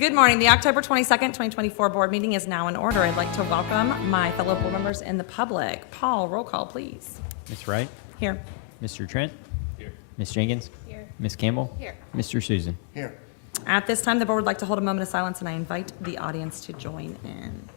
Good morning. The October 22nd, 2024 board meeting is now in order. I'd like to welcome my fellow board members and the public. Paul, roll call, please. Ms. Wright? Here. Mr. Trent? Here. Ms. Jenkins? Here. Ms. Campbell? Here. Mr. Susan? Here. At this time, the board would like to hold a moment of silence, and I invite the audience to join in.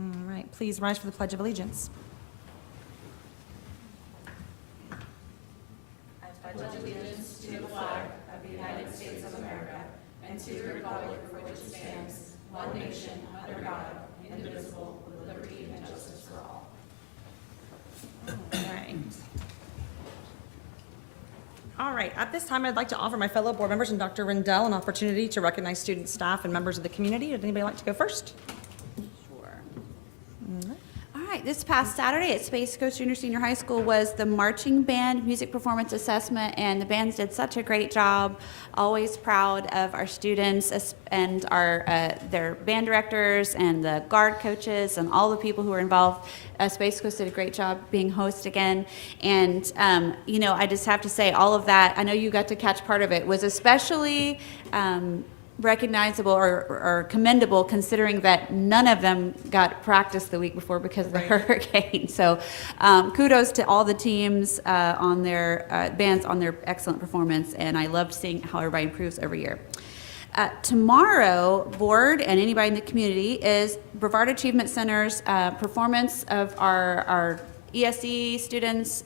All right, please rise for the Pledge of Allegiance. All right, at this time, I'd like to offer my fellow board members and Dr. Rendell an opportunity to recognize students, staff, and members of the community. Would anybody like to go first? All right, this past Saturday at Space Coast Junior Senior High School was the marching band music performance assessment, and the bands did such a great job. Always proud of our students and our their band directors and the guard coaches and all the people who were involved. Space Coast did a great job being host again, and you know, I just have to say all of that. I know you got to catch part of it. Was especially recognizable or commendable, considering that none of them got practice the week before because of the hurricane. So kudos to all the teams on their bands on their excellent performance, and I loved seeing how everybody improves every year. Tomorrow, board and anybody in the community is Brevard Achievement Center's performance of our ESE students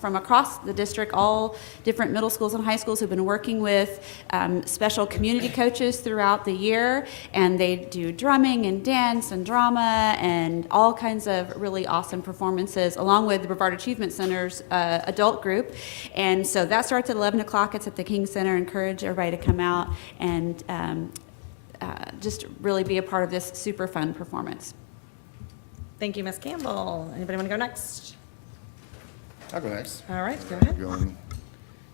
from across the district, all different middle schools and high schools who've been working with special community coaches throughout the year, and they do drumming and dance and drama and all kinds of really awesome performances along with the Brevard Achievement Center's adult group. And so that starts at 11 o'clock. It's at the King Center. Encourage everybody to come out and just really be a part of this super fun performance. Thank you, Ms. Campbell. Anybody want to go next? I'll go next. All right, go ahead.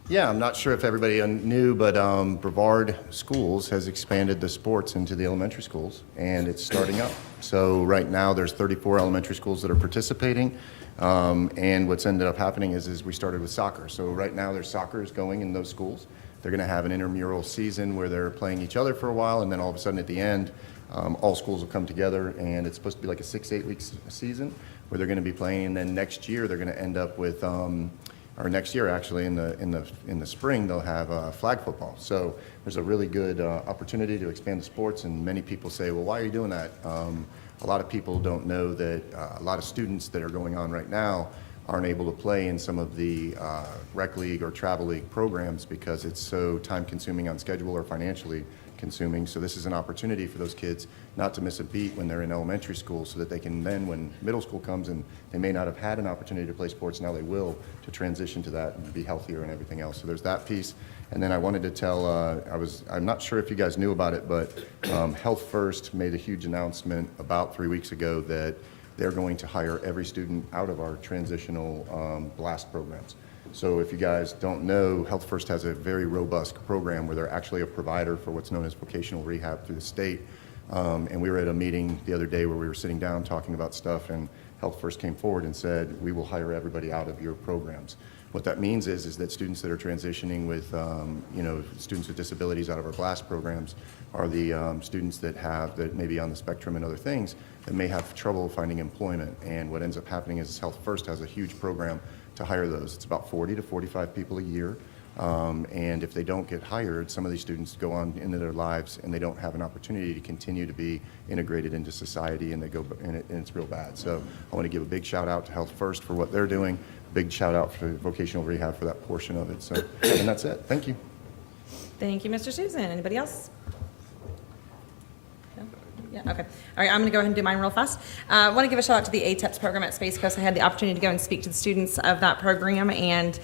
Yeah, I'm not sure if everybody knew, but Brevard Schools has expanded the sports into the elementary schools, and it's starting up. So right now there's 34 elementary schools that are participating, and what's ended up happening is we started with soccer. So right now there's soccer is going in those schools. They're going to have an intramural season where they're playing each other for a while, and then all of a sudden at the end, all schools will come together, and it's supposed to be like a 6-8 weeks season where they're going to be playing, and then next year they're going to end up with, or next year actually in the spring they'll have flag football. So there's a really good opportunity to expand the sports, and many people say, well, why are you doing that? A lot of people don't know that a lot of students that are going on right now aren't able to play in some of the rec league or travel league programs because it's so time consuming on schedule or financially consuming. So this is an opportunity for those kids not to miss a beat when they're in elementary school, so that they can then, when middle school comes and they may not have had an opportunity to play sports, now they will, to transition to that and be healthier and everything else. So there's that piece. And then I wanted to tell, I'm not sure if you guys knew about it, but Health First made a huge announcement about 3 weeks ago that they're going to hire every student out of our transitional BLAST programs. So if you guys don't know, Health First has a very robust program where they're actually a provider for what's known as vocational rehab through the state. And we were at a meeting the other day where we were sitting down talking about stuff, and Health First came forward and said, we will hire everybody out of your programs. What that means is that students that are transitioning with, students with disabilities out of our BLAST programs are the students that may be on the spectrum and other things that may have trouble finding employment. And what ends up happening is Health First has a huge program to hire those. It's about 40 to 45 people a year. And if they don't get hired, some of these students go on into their lives and they don't have an opportunity to continue to be integrated into society, and it's real bad. So I want to give a big shout out to Health First for what they're doing. Big shout out for vocational rehab for that portion of it. So, and that's it. Thank you. Thank you, Mr. Susan. Anybody else? Yeah, okay. All right, I'm going to go ahead and do mine real fast. I want to give a shout out to the ATEPS program at Space Coast. I had the opportunity to go and speak to the students of that program, and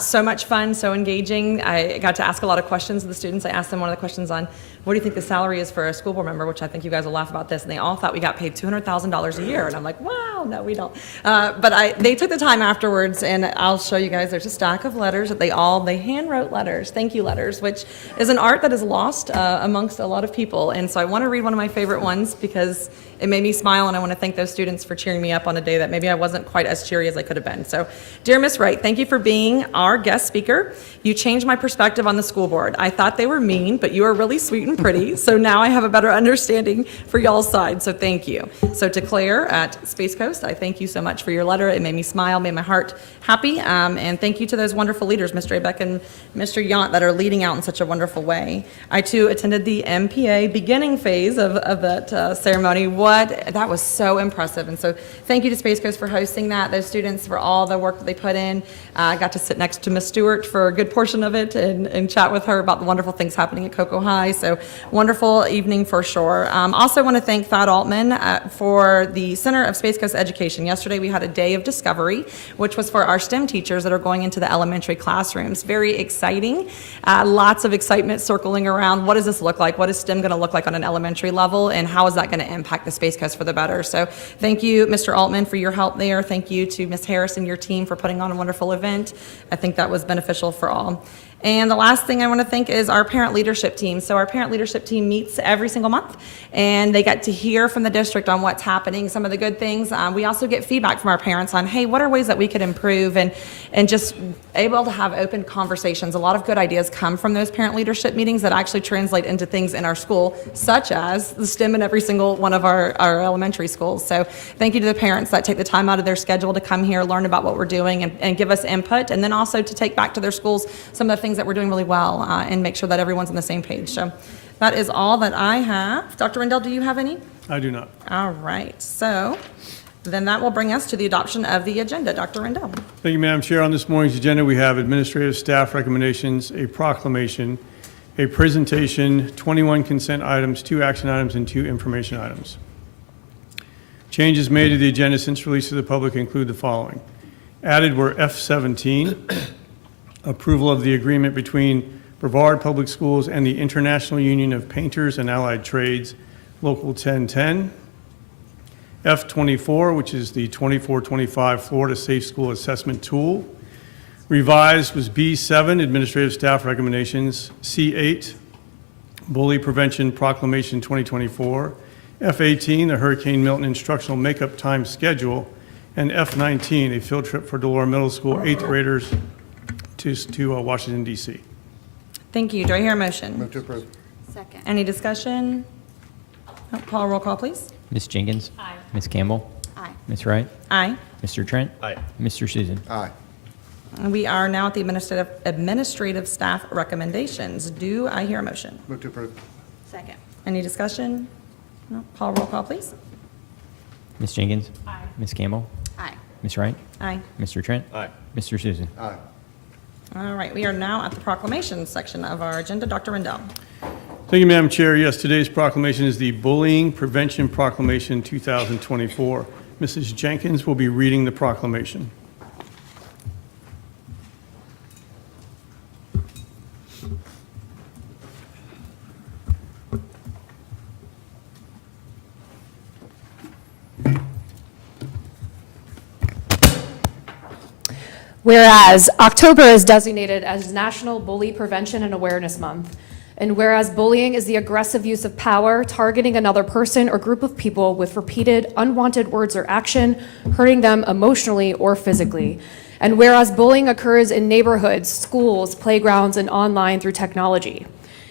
so much fun, so engaging. I got to ask a lot of questions of the students. I asked them one of the questions on, what do you think the salary is for a school board member, which I think you guys will laugh about this, and they all thought we got paid $200,000 a year, and I'm like, wow, no, we don't. But they took the time afterwards, and I'll show you guys, there's a stack of letters that they hand wrote letters, thank you letters, which is an art that is lost amongst a lot of people. And so I want to read one of my favorite ones because it made me smile, and I want to thank those students for cheering me up on a day that maybe I wasn't quite as cheery as I could have been. So, dear Miss Wright, thank you for being our guest speaker. You changed my perspective on the school board. I thought they were mean, but you are really sweet and pretty, so now I have a better understanding for y'all's side, so thank you. So to Claire at Space Coast, I thank you so much for your letter. It made me smile, made my heart happy, and thank you to those wonderful leaders, Mr. Abeck and Mr. Yount, that are leading out in such a wonderful way. I, too, attended the MPA beginning phase of that ceremony. That was so impressive, and so thank you to Space Coast for hosting that, those students for all the work that they put in. I got to sit next to Miss Stewart for a good portion of it and chat with her about the wonderful things happening at Cocoa High, so wonderful evening for sure. Also want to thank Thad Altman for the Center of Space Coast Education. Yesterday we had a day of discovery, which was for our STEM teachers that are going into the elementary classrooms. Very exciting, lots of excitement circling around, what does this look like? What is STEM going to look like on an elementary level, and how is that going to impact the Space Coast for the better? So thank you, Mr. Altman, for your help there. Thank you to Ms. Harris and your team for putting on a wonderful event. I think that was beneficial for all. And the last thing I want to thank is our parent leadership team. So our parent leadership team meets every single month, and they get to hear from the district on what's happening, some of the good things. We also get feedback from our parents on, hey, what are ways that we could improve, and just able to have open conversations. A lot of good ideas come from those parent leadership meetings that actually translate into things in our school, such as the STEM in every single one of our elementary schools. So thank you to the parents that take the time out of their schedule to come here, learn about what we're doing, and give us input, and then also to take back to their schools some of the things that we're doing really well, and make sure that everyone's on the same page. So that is all that I have. Dr. Rendell, do you have any? I do not. All right, so then that will bring us to the adoption of the agenda. Dr. Rendell. Thank you, Madam Chair. On this morning's agenda, we have administrative staff recommendations, a proclamation, a presentation, 21 consent items, 2 action items, and 2 information items. Changes made to the agenda since release to the public include the following. Added were F17, approval of the agreement between Brevard Public Schools and the International Union of Painters and Allied Trades, Local 1010. F24, which is the 24-25 Florida Safe School Assessment Tool. Revised was B7, Administrative Staff Recommendations. C8, Bully Prevention Proclamation 2024. F18, the Hurricane Milton Instructional Makeup Time Schedule. And F19, a field trip for Delora Middle School 8th graders to Washington, D.C. Thank you. Do I hear a motion? Move to approve. Second. Any discussion? No, Paul, roll call, please. Ms. Jenkins? Aye. Ms. Campbell? Aye. Ms. Wright? Aye. Mr. Trent? Aye. Mr. Susan? Aye. And we are now at the administrative staff recommendations. Do I hear a motion? Move to approve. Second. Any discussion? No, Paul, roll call, please. Ms. Jenkins? Aye. Ms. Campbell? Aye. Ms. Wright? Aye. Mr. Trent? Aye. Mr. Susan? Aye. All right, we are now at the proclamations section of our agenda. Dr. Rendell. Thank you, Madam Chair. Yes, today's proclamation is the Bullying Prevention Proclamation 2024. Mrs. Jenkins will be reading the proclamation. Whereas October is designated as National Bully Prevention and Awareness Month, and whereas bullying is the aggressive use of power, targeting another person or group of people with repeated unwanted words or action, hurting them emotionally or physically, and whereas bullying occurs in neighborhoods, schools, playgrounds, and online through technology,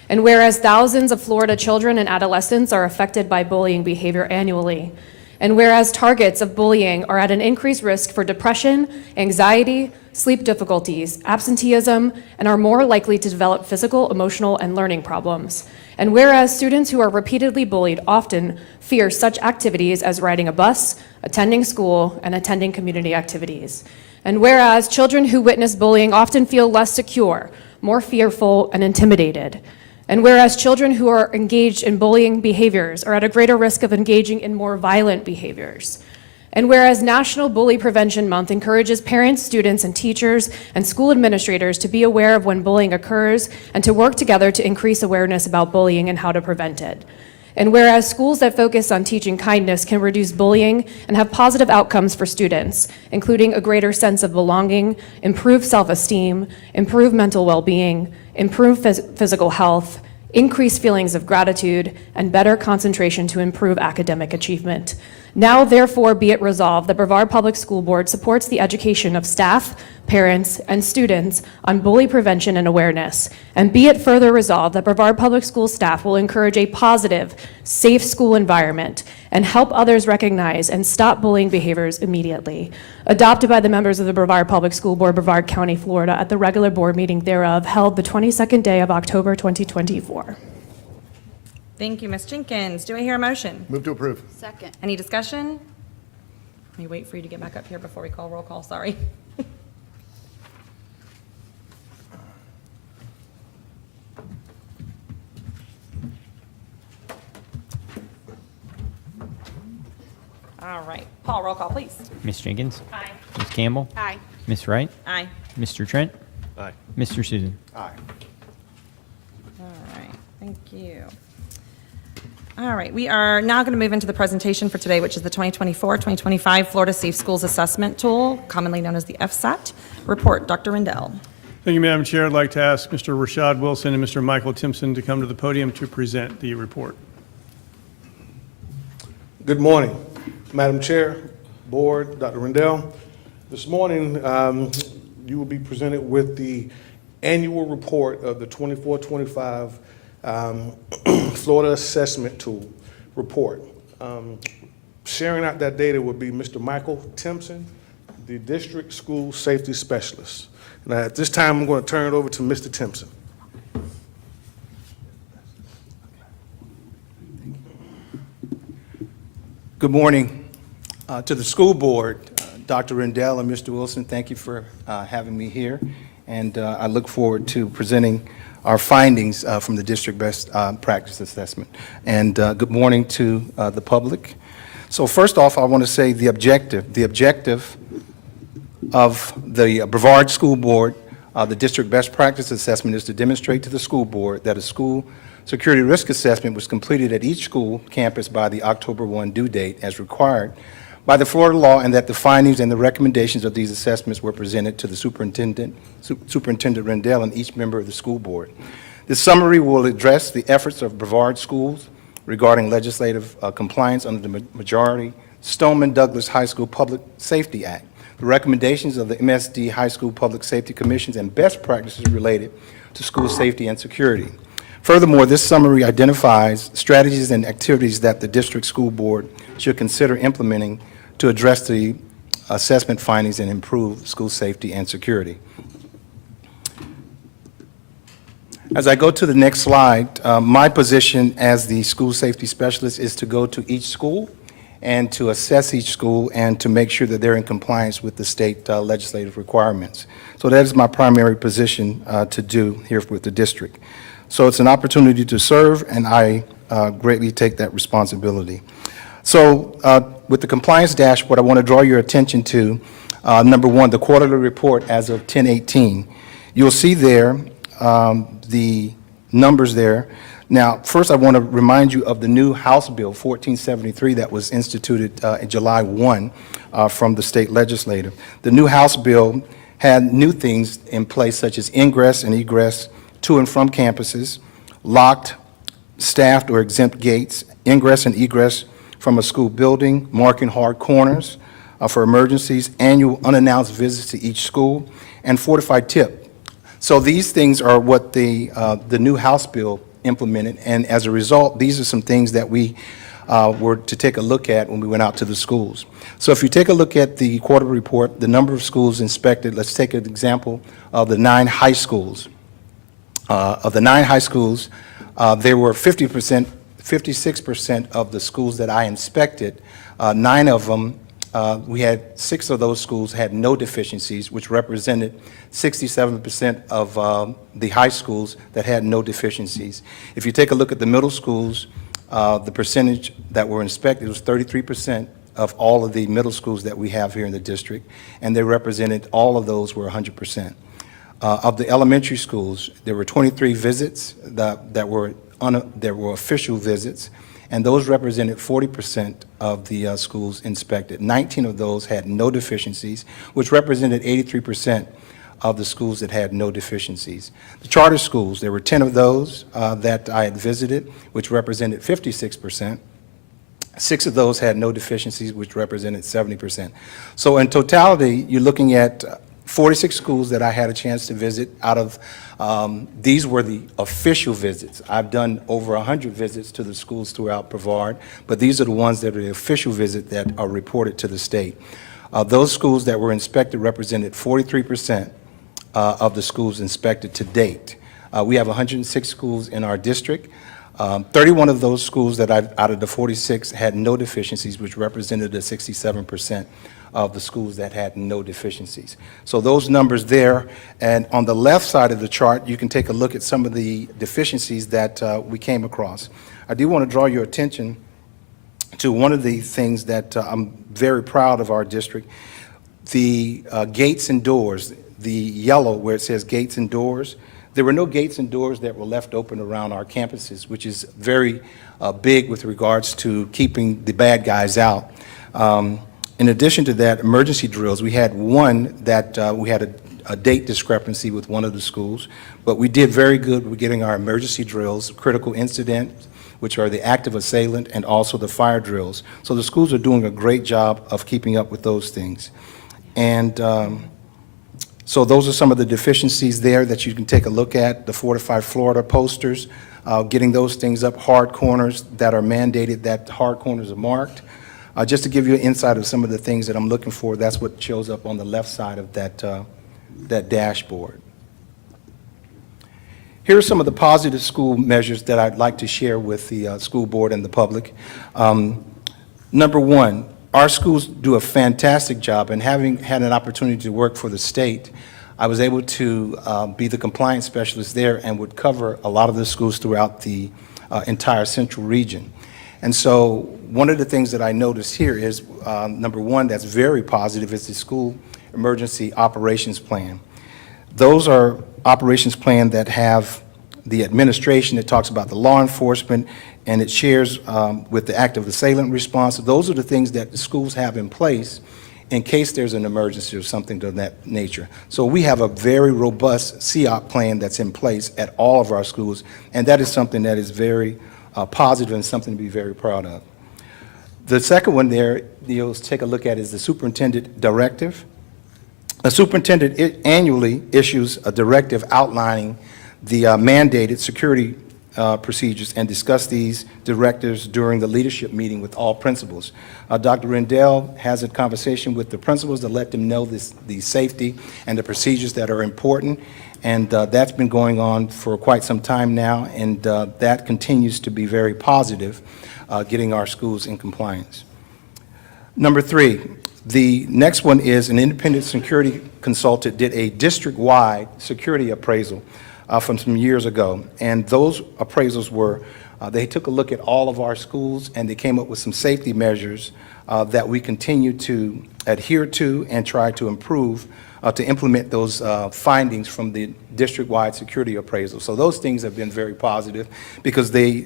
and whereas thousands of Florida children and adolescents are affected by bullying behavior annually, and whereas targets of bullying are at an increased risk for depression, anxiety, sleep difficulties, absenteeism, and are more likely to develop physical, emotional, and learning problems. And whereas students who are repeatedly bullied often fear such activities as riding a bus, attending school, and attending community activities. And whereas children who witness bullying often feel less secure, more fearful, and intimidated. And whereas children who are engaged in bullying behaviors are at a greater risk of engaging in more violent behaviors. And whereas National Bully Prevention Month encourages parents, students, and teachers and school administrators to be aware of when bullying occurs and to work together to increase awareness about bullying and how to prevent it. And whereas schools that focus on teaching kindness can reduce bullying and have positive outcomes for students, including a greater sense of belonging, improved self-esteem, improved mental well-being, improved physical health, increased feelings of gratitude, and better concentration to improve academic achievement. Now, therefore, be it resolved that Brevard Public School Board supports the education of staff, parents, and students on bully prevention and awareness. And be it further resolved that Brevard Public School staff will encourage a positive, safe school environment and help others recognize and stop bullying behaviors immediately. Adopted by the members of the Brevard Public School Board, Brevard County, Florida, at the regular board meeting thereof, held the 22nd day of October 2024. Thank you, Ms. Jenkins. Do I hear a motion? Move to approve. Second. Any discussion? Let me wait for you to get back up here before we call roll call, sorry. All right, Paul, roll call, please. Ms. Jenkins? Aye. Ms. Campbell? Aye. Ms. Wright? Aye. Mr. Trent? Aye. Mr. Susan? Aye. All right, thank you. All right, we are now going to move into the presentation for today, which is the 2024-2025 Florida Safe Schools Assessment Tool, commonly known as the FSAT report. Dr. Rendell. Thank you, Madam Chair. I'd like to ask Mr. Rashad Wilson and Mr. Michael Timpson to come to the podium to present the report. Good morning, Madam Chair, Board, Dr. Rendell. This morning, you will be presented with the annual report of the 24-25 Florida Assessment Tool report. Sharing out that data would be Mr. Michael Timpson, the District School Safety Specialist. Now, at this time, I'm going to turn it over to Mr. Timpson. Good morning to the school board. Dr. Rendell and Mr. Wilson, thank you for having me here. And I look forward to presenting our findings from the district best practice assessment. And good morning to the public. So first off, I want to say the objective of the Brevard School Board, the district best practice assessment, is to demonstrate to the school board that a school security risk assessment was completed at each school campus by the October 1 due date as required by the Florida law, and that the findings and the recommendations of these assessments were presented to the Superintendent Rendell and each member of the school board. This summary will address the efforts of Brevard schools regarding legislative compliance under the majority Stoneman Douglas High School Public Safety Act, the recommendations of the MSD High School Public Safety Commissions, and best practices related to school safety and security. Furthermore, this summary identifies strategies and activities that the district school board should consider implementing to address the assessment findings and improve school safety and security. As I go to the next slide, my position as the school safety specialist is to go to each school and to assess each school and to make sure that they're in compliance with the state legislative requirements. So that is my primary position to do here with the district. So it's an opportunity to serve, and I greatly take that responsibility. So with the compliance dashboard, I want to draw your attention to, number one, the quarterly report as of 10/18. You'll see there the numbers there. Now, first I want to remind you of the new House Bill 1473 that was instituted in July 1 from the state legislature. The new House Bill had new things in place such as ingress and egress to and from campuses, locked, staffed, or exempt gates, ingress and egress from a school building, marking hard corners for emergencies, annual unannounced visits to each school, and fortified tip. So these things are what the new House bill implemented, and as a result, these are some things that we were to take a look at when we went out to the schools. So if you take a look at the quarterly report, the number of schools inspected, let's take an example of the 9 high schools. Of the 9 high schools, there were 56% of the schools that I inspected, 9 of them we had 6 of those schools had no deficiencies, which represented 67% of the high schools that had no deficiencies. If you take a look at the middle schools, the percentage that were inspected was 33% of all of the middle schools that we have here in the district, and they represented, all of those were 100%. Of the elementary schools, there were 23 visits that were official visits, and those represented 40% of the schools inspected. 19 of those had no deficiencies, which represented 83% of the schools that had no deficiencies. The charter schools, there were 10 of those that I had visited, which represented 56%. 6 of those had no deficiencies, which represented 70%. So in totality, you're looking at 46 schools that I had a chance to visit. Out of these were the official visits. I've done over 100 visits to the schools throughout Brevard, but these are the ones that are the official visit that are reported to the state. Those schools that were inspected represented 43% of the schools inspected to date. We have 106 schools in our district. 31 of those schools that out of the 46 had no deficiencies, which represented the 67% of the schools that had no deficiencies. So those numbers there, and on the left side of the chart, you can take a look at some of the deficiencies that we came across. I do want to draw your attention to one of the things that I'm very proud of our district, the gates and doors, the yellow where it says gates and doors. There were no gates and doors that were left open around our campuses, which is very big with regards to keeping the bad guys out. In addition to that, emergency drills, we had one that we had a date discrepancy with one of the schools, but we did very good with getting our emergency drills, critical incidents, which are the active assailant, and also the fire drills. So the schools are doing a great job of keeping up with those things. And so those are some of the deficiencies there that you can take a look at. The Fortify Florida posters, getting those things up, hard corners that are mandated, that hard corners are marked. Just to give you an insight of some of the things that I'm looking for, that's what shows up on the left side of that dashboard. Here are some of the positive school measures that I'd like to share with the school board and the public. Number one, our schools do a fantastic job, and having had an opportunity to work for the state, I was able to be the compliance specialist there and would cover a lot of the schools throughout the entire central region. And so one of the things that I noticed here is, number one, that's very positive, is the school emergency operations plan. Those are operations plan that have the administration, that talks about the law enforcement, and it shares with the active assailant response. Those are the things that the schools have in place in case there's an emergency or something of that nature. So we have a very robust COP plan that's in place at all of our schools, and that is something that is very positive and something to be very proud of. The second one there, you'll take a look at, is the superintendent directive. A superintendent annually issues a directive outlining the mandated security procedures and discuss these directives during the leadership meeting with all principals. Dr. Rendell has a conversation with the principals to let them know the safety and the procedures that are important, and that's been going on for quite some time now, and that continues to be very positive, getting our schools in compliance. Number three, the next one is an independent security consultant did a district-wide security appraisal from some years ago, and those appraisals were, they took a look at all of our schools, and they came up with some safety measures that we continue to adhere to and try to improve to implement those findings from the district-wide security appraisal. So those things have been very positive, because they,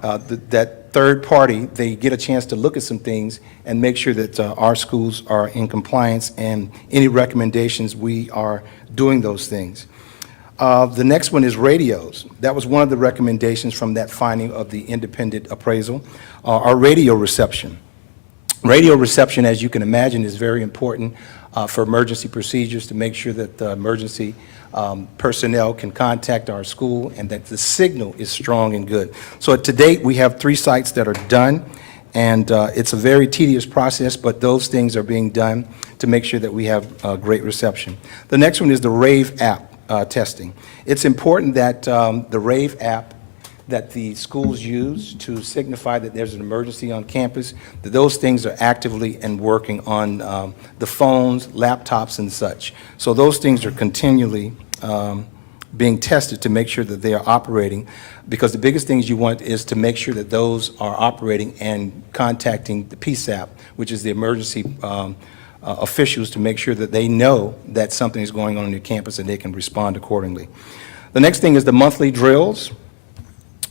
that third party, they get a chance to look at some things and make sure that our schools are in compliance, and any recommendations, we are doing those things. The next one is radios. That was one of the recommendations from that finding of the independent appraisal. Our radio reception. Radio reception, as you can imagine, is very important for emergency procedures, to make sure that the emergency personnel can contact our school and that the signal is strong and good. So to date, we have 3 sites that are done, and it's a very tedious process, but those things are being done to make sure that we have great reception. The next one is the RAVE app testing. It's important that the RAVE app that the schools use to signify that there's an emergency on campus, that those things are actively and working on the phones, laptops, and such. So those things are continually being tested to make sure that they are operating, because the biggest things you want is to make sure that those are operating and contacting the PSAP, which is the emergency officials, to make sure that they know that something is going on your campus and they can respond accordingly. The next thing is the monthly drills.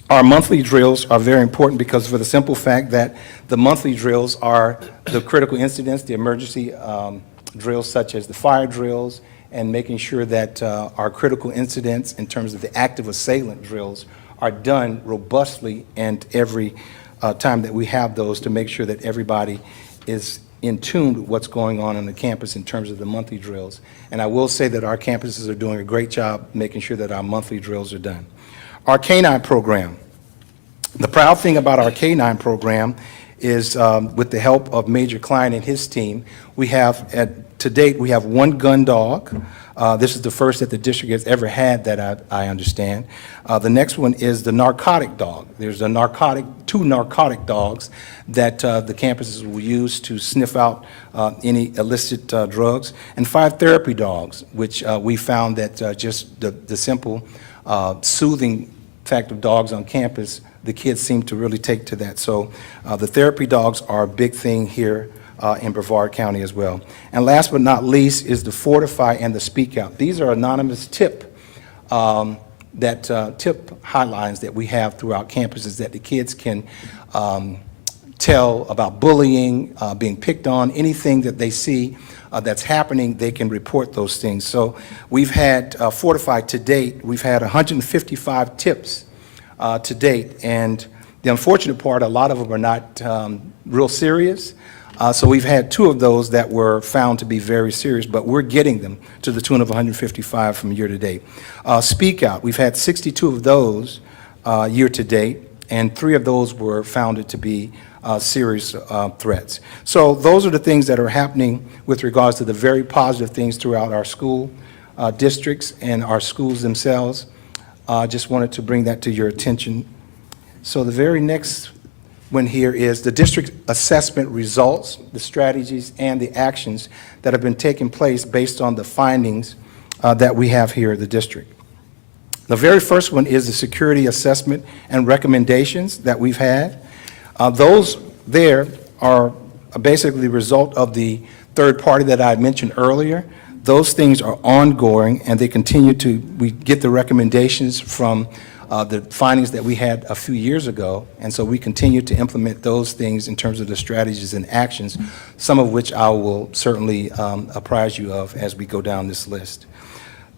Our monthly drills are very important because for the simple fact that the monthly drills are the critical incidents, the emergency drills such as the fire drills, and making sure that our critical incidents in terms of the active assailant drills are done robustly and every time that we have those, to make sure that everybody is in tune with what's going on the campus in terms of the monthly drills. And I will say that our campuses are doing a great job making sure that our monthly drills are done. Our K-9 program. The proud thing about our K-9 program is with the help of Major Klein and his team, we have, to date, we have one gun dog. This is the first that the district has ever had that I understand. The next one is the narcotic dog. There's two narcotic dogs that the campuses will use to sniff out any illicit drugs, and 5 therapy dogs, which we found that just the simple soothing fact of dogs on campus, the kids seem to really take to that. So the therapy dogs are a big thing here in Brevard County as well. And last but not least is the Fortify and the Speak Out. These are anonymous tip hotlines that we have throughout campuses that the kids can tell about bullying, being picked on, anything that they see that's happening, they can report those things. So we've had Fortify to date, we've had 155 tips to date, and the unfortunate part, a lot of them are not real serious. So we've had 2 of those that were found to be very serious, but we're getting them to the tune of 155 from year to date. Speak Out, we've had 62 of those year to date, and 3 of those were found to be serious threats. So those are the things that are happening with regards to the very positive things throughout our school districts and our schools themselves. Just wanted to bring that to your attention. So the very next one here is the district assessment results, the strategies, and the actions that have been taking place based on the findings that we have here at the district. The very first one is the security assessment and recommendations that we've had. Those there are basically the result of the third party that I mentioned earlier. Those things are ongoing, and they continue to, we get the recommendations from the findings that we had a few years ago, and so we continue to implement those things in terms of the strategies and actions, some of which I will certainly apprise you of as we go down this list.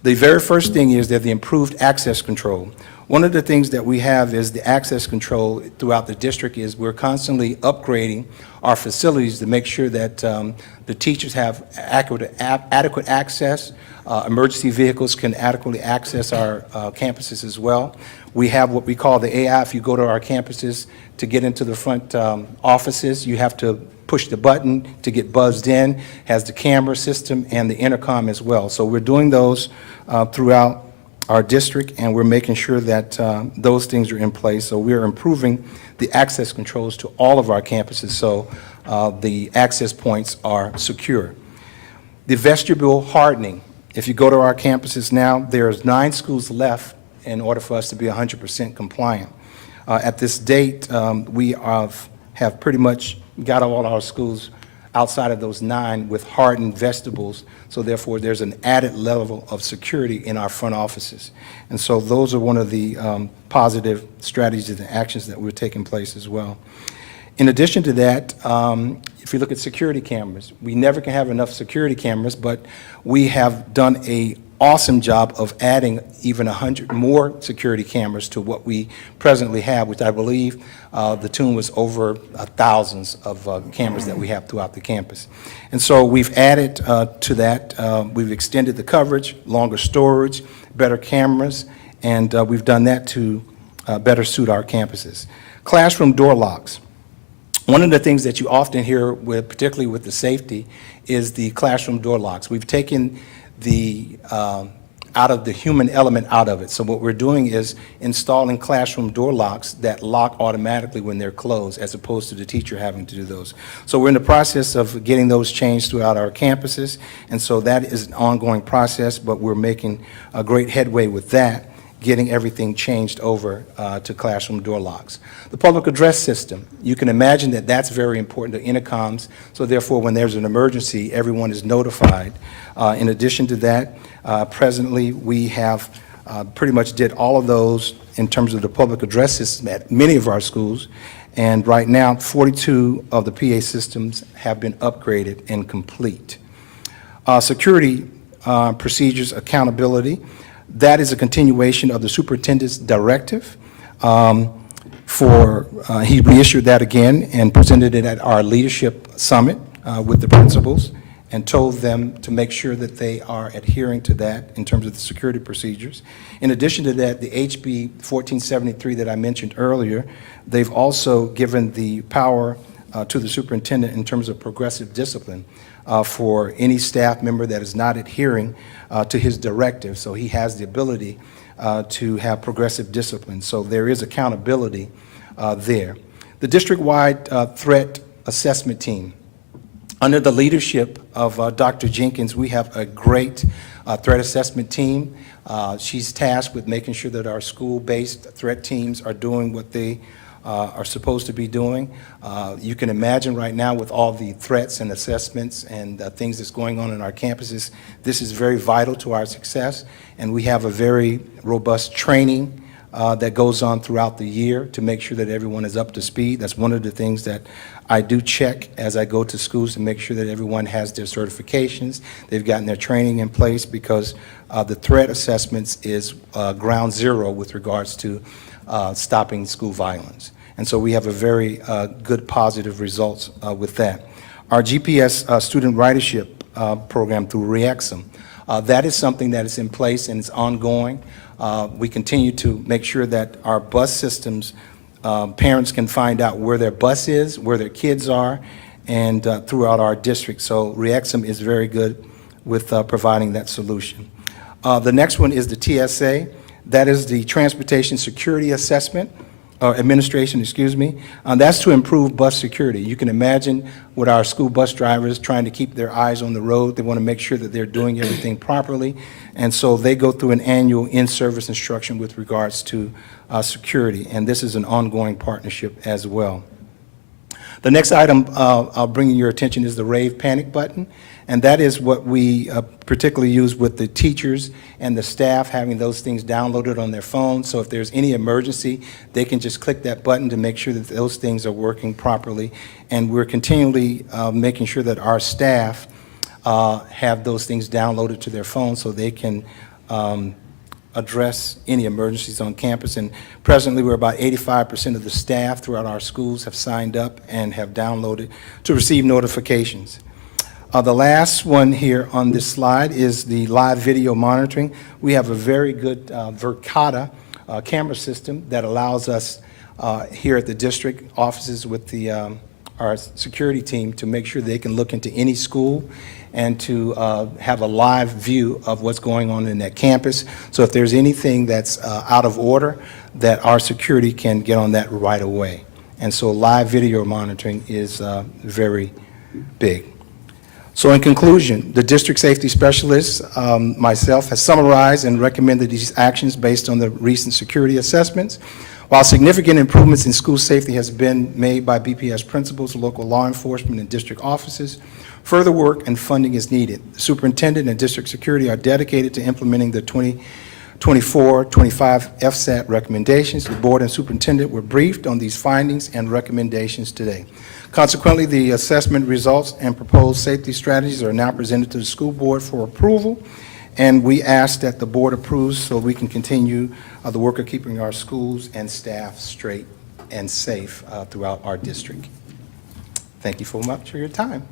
The very first thing is that the improved access control. One of the things that we have is the access control throughout the district is we're constantly upgrading our facilities to make sure that the teachers have adequate access. Emergency vehicles can adequately access our campuses as well. We have what we call the AI. If you go to our campuses to get into the front offices, you have to push the button to get buzzed in. Has the camera system and the intercom as well. So we're doing those throughout our district, and we're making sure that those things are in place. So we're improving the access controls to all of our campuses so the access points are secure. The vestibule hardening. If you go to our campuses now, there's 9 schools left in order for us to be 100% compliant. At this date, we have pretty much got all our schools outside of those 9 with hardened vestibules, so therefore there's an added level of security in our front offices. And so those are one of the positive strategies and actions that we're taking place as well. In addition to that, if you look at security cameras, we never can have enough security cameras, but we have done an awesome job of adding even 100 more security cameras to what we presently have, which I believe the tune was over thousands of cameras that we have throughout the campus. And so we've added to that, we've extended the coverage, longer storage, better cameras, and we've done that to better suit our campuses. Classroom door locks. One of the things that you often hear, particularly with the safety, is the classroom door locks. We've taken the out of the human element out of it. So what we're doing is installing classroom door locks that lock automatically when they're closed, as opposed to the teacher having to do those. So we're in the process of getting those changed throughout our campuses, and so that is an ongoing process, but we're making a great headway with that, getting everything changed over to classroom door locks. The public address system, you can imagine that that's very important to intercoms, so therefore when there's an emergency, everyone is notified. In addition to that, presently we have pretty much did all of those in terms of the public address system at many of our schools, and right now 42 of the PA systems have been upgraded and complete. Security procedures, accountability, that is a continuation of the superintendent's directive. He reissued that again and presented it at our leadership summit with the principals and told them to make sure that they are adhering to that in terms of the security procedures. In addition to that, the HB 1473 that I mentioned earlier, they've also given the power to the superintendent in terms of progressive discipline for any staff member that is not adhering to his directive. So he has the ability to have progressive discipline. So there is accountability there. The district-wide threat assessment team. Under the leadership of Dr. Jenkins, we have a great threat assessment team. She's tasked with making sure that our school-based threat teams are doing what they are supposed to be doing. You can imagine right now with all the threats and assessments and things that's going on in our campuses, this is very vital to our success, and we have a very robust training that goes on throughout the year to make sure that everyone is up to speed. That's one of the things that I do check as I go to schools to make sure that everyone has their certifications, they've gotten their training in place, because the threat assessments is ground zero with regards to stopping school violence. And so we have a very good positive results with that. Our GPS student ridership program through REAXM, that is something that is in place and it's ongoing. We continue to make sure that our bus systems, parents can find out where their bus is, where their kids are, and throughout our district. So REAXM is very good with providing that solution. The next one is the TSA. That is the Transportation Security Assessment, Administration, excuse me. That's to improve bus security. You can imagine with our school bus drivers trying to keep their eyes on the road. They want to make sure that they're doing everything properly. And so they go through an annual in-service instruction with regards to security. And this is an ongoing partnership as well. The next item I'll bring your attention is the rave panic button. And that is what we particularly use with the teachers and the staff, having those things downloaded on their phones. So if there's any emergency, they can just click that button to make sure that those things are working properly. And we're continually making sure that our staff have those things downloaded to their phones so they can address any emergencies on campus. And presently, we're about 85% of the staff throughout our schools have signed up and have downloaded to receive notifications. The last one here on this slide is the live video monitoring. We have a very good Verkada camera system that allows us here at the district offices with the our security team to make sure they can look into any school and to have a live view of what's going on in that campus. So if there's anything that's out of order, that our security can get on that right away. And so live video monitoring is very big. So in conclusion, the district safety specialist, myself, has summarized and recommended these actions based on the recent security assessments. While significant improvements in school safety has been made by BPS principals, local law enforcement, and district offices, further work and funding is needed. The superintendent and district security are dedicated to implementing the 2024-25 FSAT recommendations. The board and superintendent were briefed on these findings and recommendations today. Consequently, the assessment results and proposed safety strategies are now presented to the school board for approval, and we ask that the board approves so we can continue the work of keeping our schools and staff straight and safe throughout our district. Thank you so much for your time.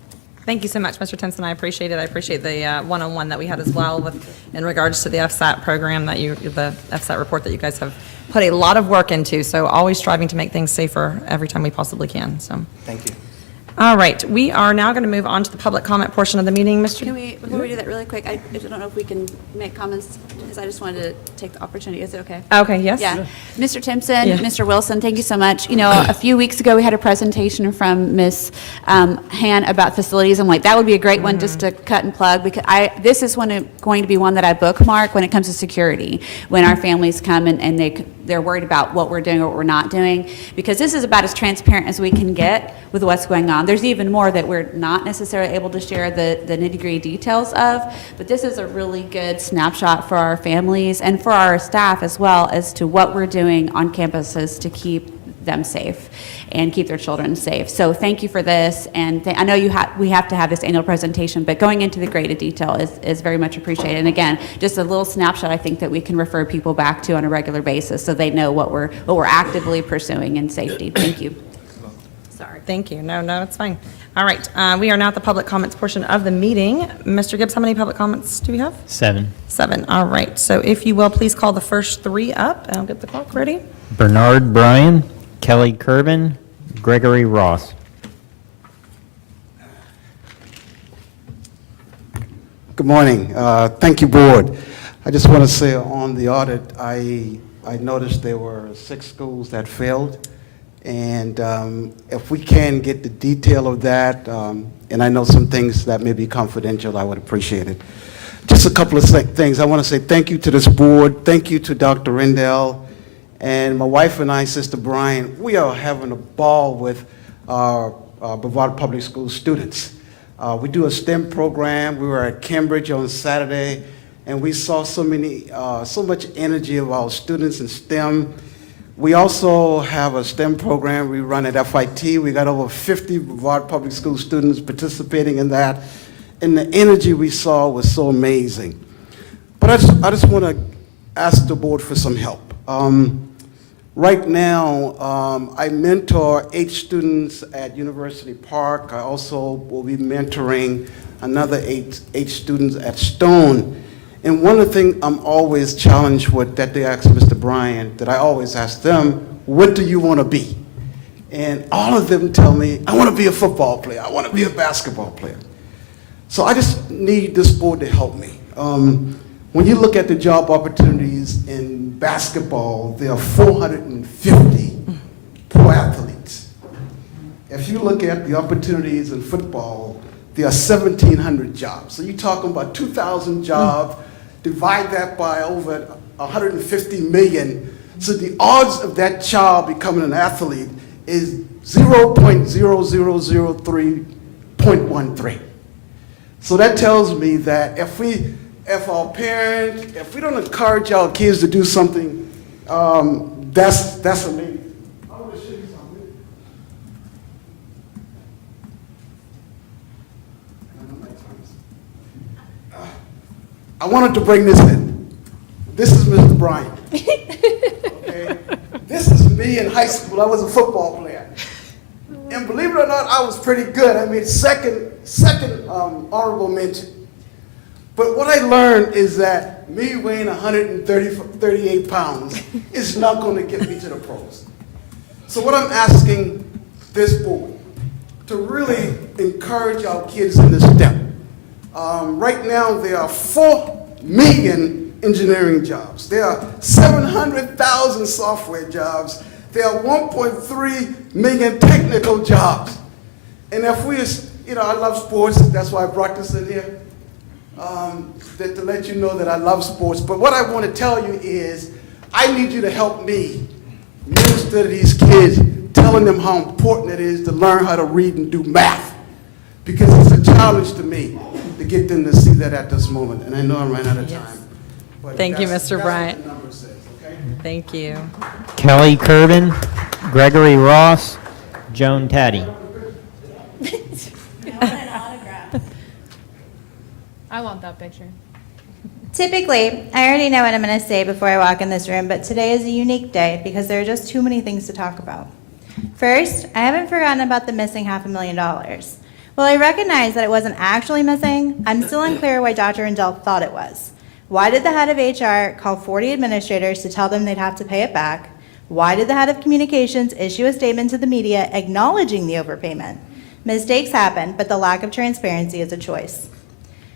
Thank you so much, Mr. Tenson. I appreciate it. I appreciate the one-on-one that we had as well in regards to the FSAT program the FSAT report that you guys have put a lot of work into. So always striving to make things safer every time we possibly can. So Thank you. All right, we are now going to move on to the public comment portion of the meeting. Mr. Can we, before we do that really quick, I don't know if we can make comments, because I just wanted to take the opportunity. Is it okay? Okay, yes? Yeah. Mr. Timpson, Yeah. Mr. Wilson, thank you so much. You know, a few weeks ago, we had a presentation from Ms. Han about facilities. I'm like, that would be a great one just to cut and plug, because this is going to be one that I bookmark when it comes to security, when our families come and they're worried about what we're doing or what we're not doing, because this is about as transparent as we can get with what's going on. There's even more that we're not necessarily able to share the nitty-gritty details of, but this is a really good snapshot for our families and for our staff as well as to what we're doing on campuses to keep them safe and keep their children safe. So thank you for this, and I know we have to have this annual presentation, but going into the greater detail is very much appreciated. And again, just a little snapshot I think that we can refer people back to on a regular basis so they know what we're actively pursuing in safety. Thank you. Sorry. Thank you. No, it's fine. All right, we are now at the public comments portion of the meeting. Mr. Gibbs, how many public comments do we have? 7. 7. All right, so if you will, please call the first 3 up, and I'll get the clock ready. Bernard Bryan, Kelly Kerben, Gregory Ross. Good morning. Thank you, Board. I just want to say on the audit, I noticed there were 6 schools that failed. And if we can get the detail of that, and I know some things that may be confidential, I would appreciate it. Just a couple of things. I want to say thank you to this board. Thank you to Dr. Rendell. And my wife and I, Sister Brian, we are having a ball with our Brevard Public School students. We do a STEM program. We were at Cambridge on Saturday, and we saw so much energy of our students in STEM. We also have a STEM program we run at FIT. We got over 50 Brevard Public School students participating in that, and the energy we saw was so amazing. But I just want to ask the board for some help. Right now, I mentor 8 students at University Park. I also will be mentoring another 8 students at Stone. And one of the things I'm always challenged with that they ask Mr. Bryan, that I always ask them, what do you want to be? And all of them tell me, I want to be a football player. I want to be a basketball player. So I just need this board to help me. When you look at the job opportunities in basketball, there are 450 pro athletes. If you look at the opportunities in football, there are 1,700 jobs. So you're talking about 2,000 jobs, divide that by over 150 million. So the odds of that child becoming an athlete is 0.0003.13. So that tells me that if we don't encourage our kids to do something, that's amazing. I want to show you something. I wanted to bring this in. This is Mr. Bryan. Okay? This is me in high school. I was a football player. And believe it or not, I was pretty good. I mean, second honorable mention. But what I learned is that me weighing 138 pounds is not going to get me to the pros. So what I'm asking this board to really encourage our kids in this step. Right now, there are 4 million engineering jobs. There are 700,000 software jobs. There are 1.3 million technical jobs. And if we, I love sports, that's why I brought this in here. To let you know that I love sports. But what I want to tell you is I need you to help me minister to these kids, telling them how important it is to learn how to read and do math. Because it's a challenge to me to get them to see that at this moment. And I know I'm running out of time. But Thank you, that's Mr. Bryant. what the number says, okay? Thank you. Kelly Kerben, Gregory Ross, Joan Taddy. I want that picture. Typically, I already know what I'm going to say before I walk in this room, but today is a unique day because there are just too many things to talk about. First, I haven't forgotten about the missing $500,000. While I recognize that it wasn't actually missing, I'm still unclear why Dr. Rendell thought it was. Why did the head of HR call 40 administrators to tell them they'd have to pay it back? Why did the head of communications issue a statement to the media acknowledging the overpayment? Mistakes happen, but the lack of transparency is a choice.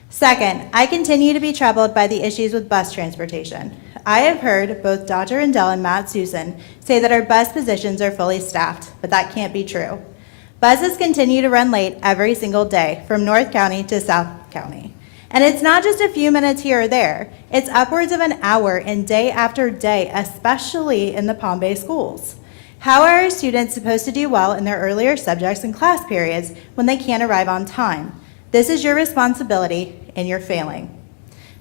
Second, I continue to be troubled by the issues with bus transportation. I have heard both Dr. Rendell and Matt Susan say that our bus positions are fully staffed, but that can't be true. Buses continue to run late every single day from North County to South County. And it's not just a few minutes here or there, it's upwards of an hour and day after day, especially in the Palm Bay schools. How are our students supposed to do well in their earlier subjects and class periods when they can't arrive on time? This is your responsibility, and you're failing.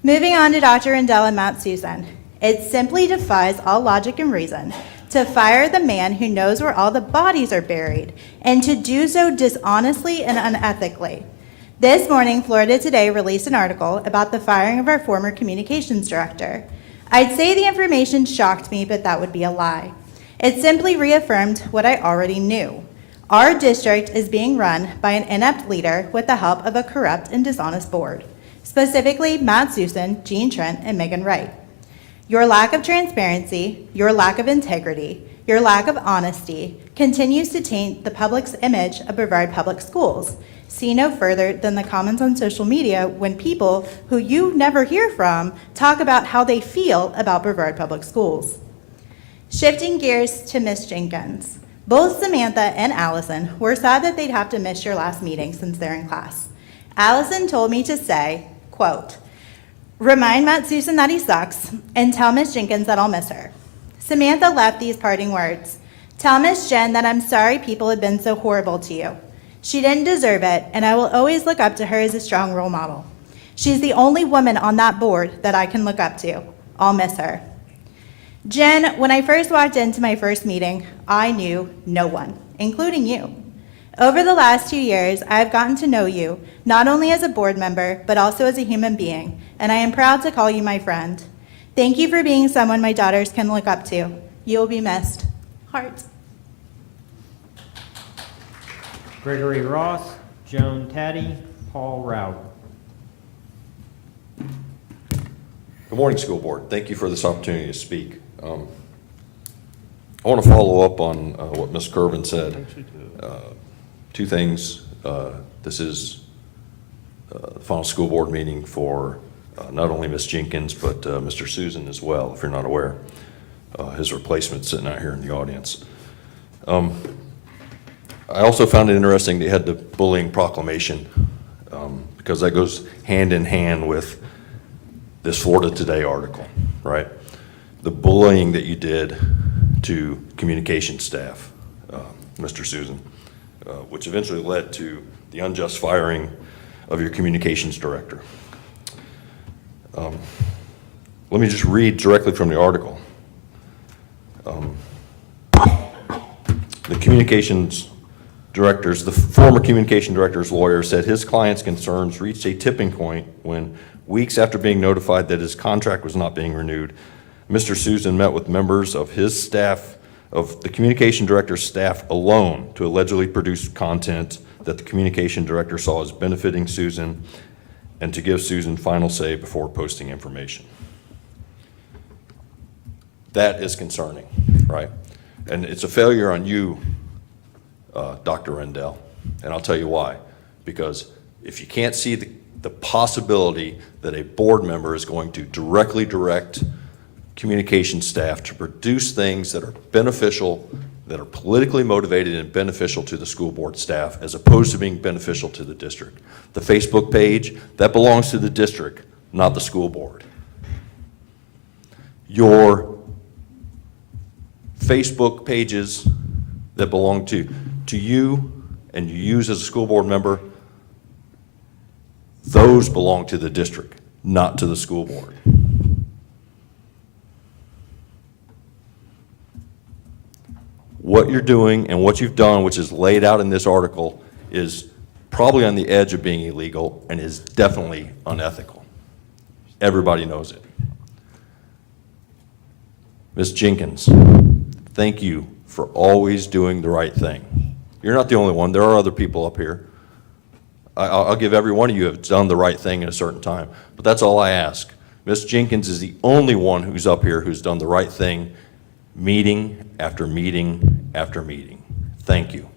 Moving on to Dr. Rendell and Matt Susan. It simply defies all logic and reason to fire the man who knows where all the bodies are buried, and to do so dishonestly and unethically. This morning, Florida Today released an article about the firing of our former communications director. I'd say the information shocked me, but that would be a lie. It simply reaffirmed what I already knew. Our district is being run by an inept leader with the help of a corrupt and dishonest board, specifically Matt Susan, Jean Trent, and Megan Wright. Your lack of transparency, your lack of integrity, your lack of honesty continues to taint the public's image of Brevard Public Schools. See no further than the comments on social media when people who you never hear from talk about how they feel about Brevard Public Schools. Shifting gears to Ms. Jenkins. Both Samantha and Allison were sad that they'd have to miss your last meeting since they're in class. Allison told me to say, quote, "Remind Matt Susan that he sucks, and tell Ms. Jenkins that I'll miss her." Samantha left these parting words. "Tell Ms. Jen that I'm sorry people have been so horrible to you. She didn't deserve it, and I will always look up to her as a strong role model. She's the only woman on that board that I can look up to. I'll miss her." Jen, when I first walked into my first meeting, I knew no one, including you. Over the last 2 years, I've gotten to know you, not only as a board member, but also as a human being, and I am proud to call you my friend. Thank you for being someone my daughters can look up to. You will be missed. Heart. Gregory Ross, Joan Taddy, Paul Rout. Good morning, school board. Thank you for this opportunity to speak. I want to follow up on what Ms. Kervin said. Two things. This is the final school board meeting for not only Ms. Jenkins, but Mr. Susan as well, if you're not aware. His replacement sitting out here in the audience. I also found it interesting they had the bullying proclamation, because that goes hand in hand with this Florida Today article, right? The bullying that you did to communication staff, Mr. Susan, which eventually led to the unjust firing of your communications director. Let me just read directly from the article. The communications directors, the former communication director's lawyer said his client's concerns reached a tipping point when, weeks after being notified that his contract was not being renewed, Mr. Susan met with members of his staff, of the communication director's staff alone, to allegedly produce content that the communication director saw as benefiting Susan and to give Susan final say before posting information. That is concerning, right? And it's a failure on you, Dr. Rendell, and I'll tell you why. Because if you can't see the possibility that a board member is going to directly direct communication staff to produce things that are beneficial, that are politically motivated and beneficial to the school board staff, as opposed to being beneficial to the district. The Facebook page, that belongs to the district, not the school board. Your Facebook pages that belong to you and you use as a school board member, those belong to the district, not to the school board. What you're doing and what you've done, which is laid out in this article, is probably on the edge of being illegal and is definitely unethical. Everybody knows it. Ms. Jenkins, thank you for always doing the right thing. You're not the only one. There are other people up here. I'll give every one of you have done the right thing at a certain time, but that's all I ask. Ms. Jenkins is the only one who's up here who's done the right thing meeting after meeting after meeting. Thank you.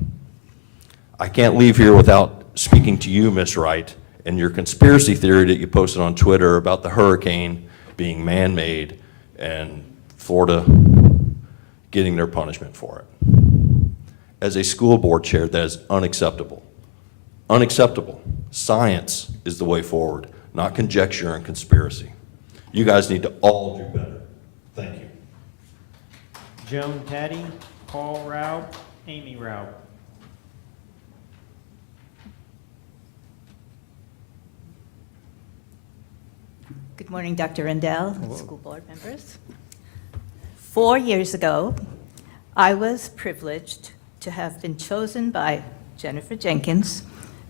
I can't leave here without speaking to you, Ms. Wright, and your conspiracy theory that you posted on Twitter about the hurricane being man-made and Florida getting their punishment for it. As a school board chair, that is unacceptable. Unacceptable. Science is the way forward, not conjecture and conspiracy. You guys need to all do better. Thank you. Joan Taddy, Paul Raub, Amy Raub. Good morning, Dr. Rendell, and school board members. 4 years ago, I was privileged to have been chosen by Jennifer Jenkins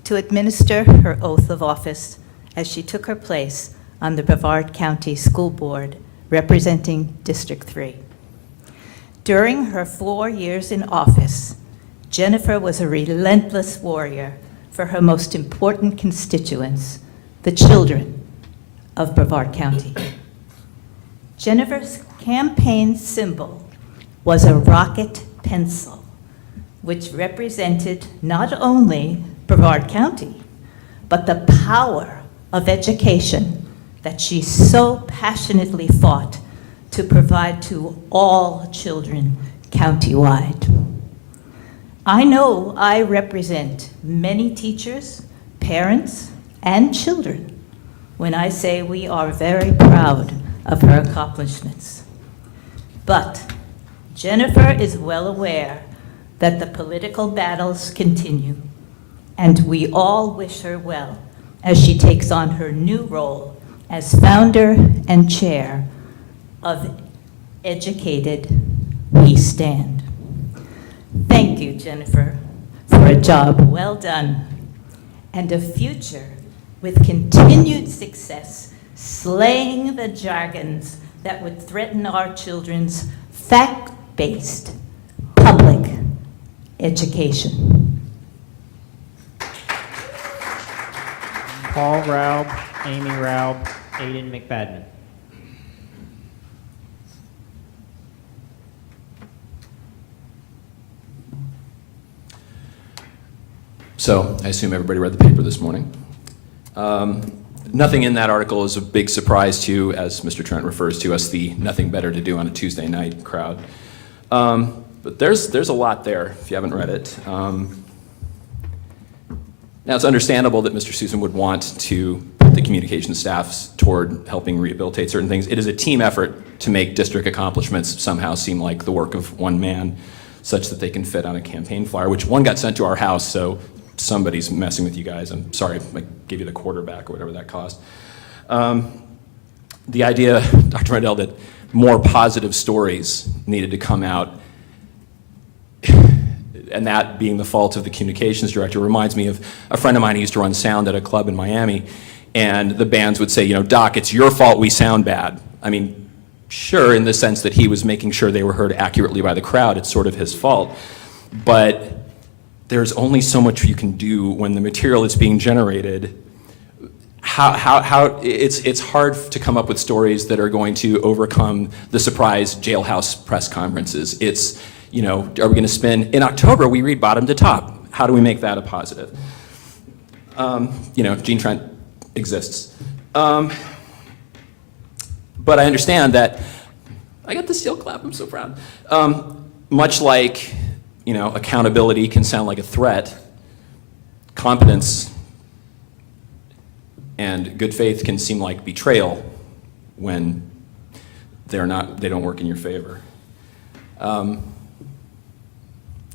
to administer her oath of office as she took her place on the Brevard County School Board representing District 3. During her 4 years in office, Jennifer was a relentless warrior for her most important constituents, the children of Brevard County. Jennifer's campaign symbol was a rocket pencil, which represented not only Brevard County, but the power of education that she so passionately fought to provide to all children countywide. I know I represent many teachers, parents, and children when I say we are very proud of her accomplishments. But Jennifer is well aware that the political battles continue, and we all wish her well as she takes on her new role as founder and chair of Educated We Stand. Thank you, Jennifer, for a job well done and a future with continued success, slaying the jargons that would threaten our children's fact-based public education. Paul Raub, Amy Raub, Aiden McFadden. So I assume everybody read the paper this morning. Nothing in that article is a big surprise to you, as Mr. Trent refers to us, the nothing better to do on a Tuesday night crowd. But there's a lot there, if you haven't read it. Now, it's understandable that Mr. Susan would want to put the communication staffs toward helping rehabilitate certain things. It is a team effort to make district accomplishments somehow seem like the work of one man, such that they can fit on a campaign flyer, which one got sent to our house, so somebody's messing with you guys. I'm sorry if I gave you the quarterback or whatever that cost. The idea, Dr. Rendell, that more positive stories needed to come out, and that being the fault of the communications director, reminds me of a friend of mine who used to run sound at a club in Miami, and the bands would say, you know, Doc, it's your fault we sound bad. I mean, sure, in the sense that he was making sure they were heard accurately by the crowd, it's sort of his fault. But there's only so much you can do when the material that's being generated. It's hard to come up with stories that are going to overcome the surprise jailhouse press conferences. It's, you know, are we going to spend, in October we read bottom to top. How do we make that a positive? You know, Gene Trent exists. But I understand that, I got the steel clap, I'm so proud. Much like, you know, accountability can sound like a threat, competence and good faith can seem like betrayal when they don't work in your favor.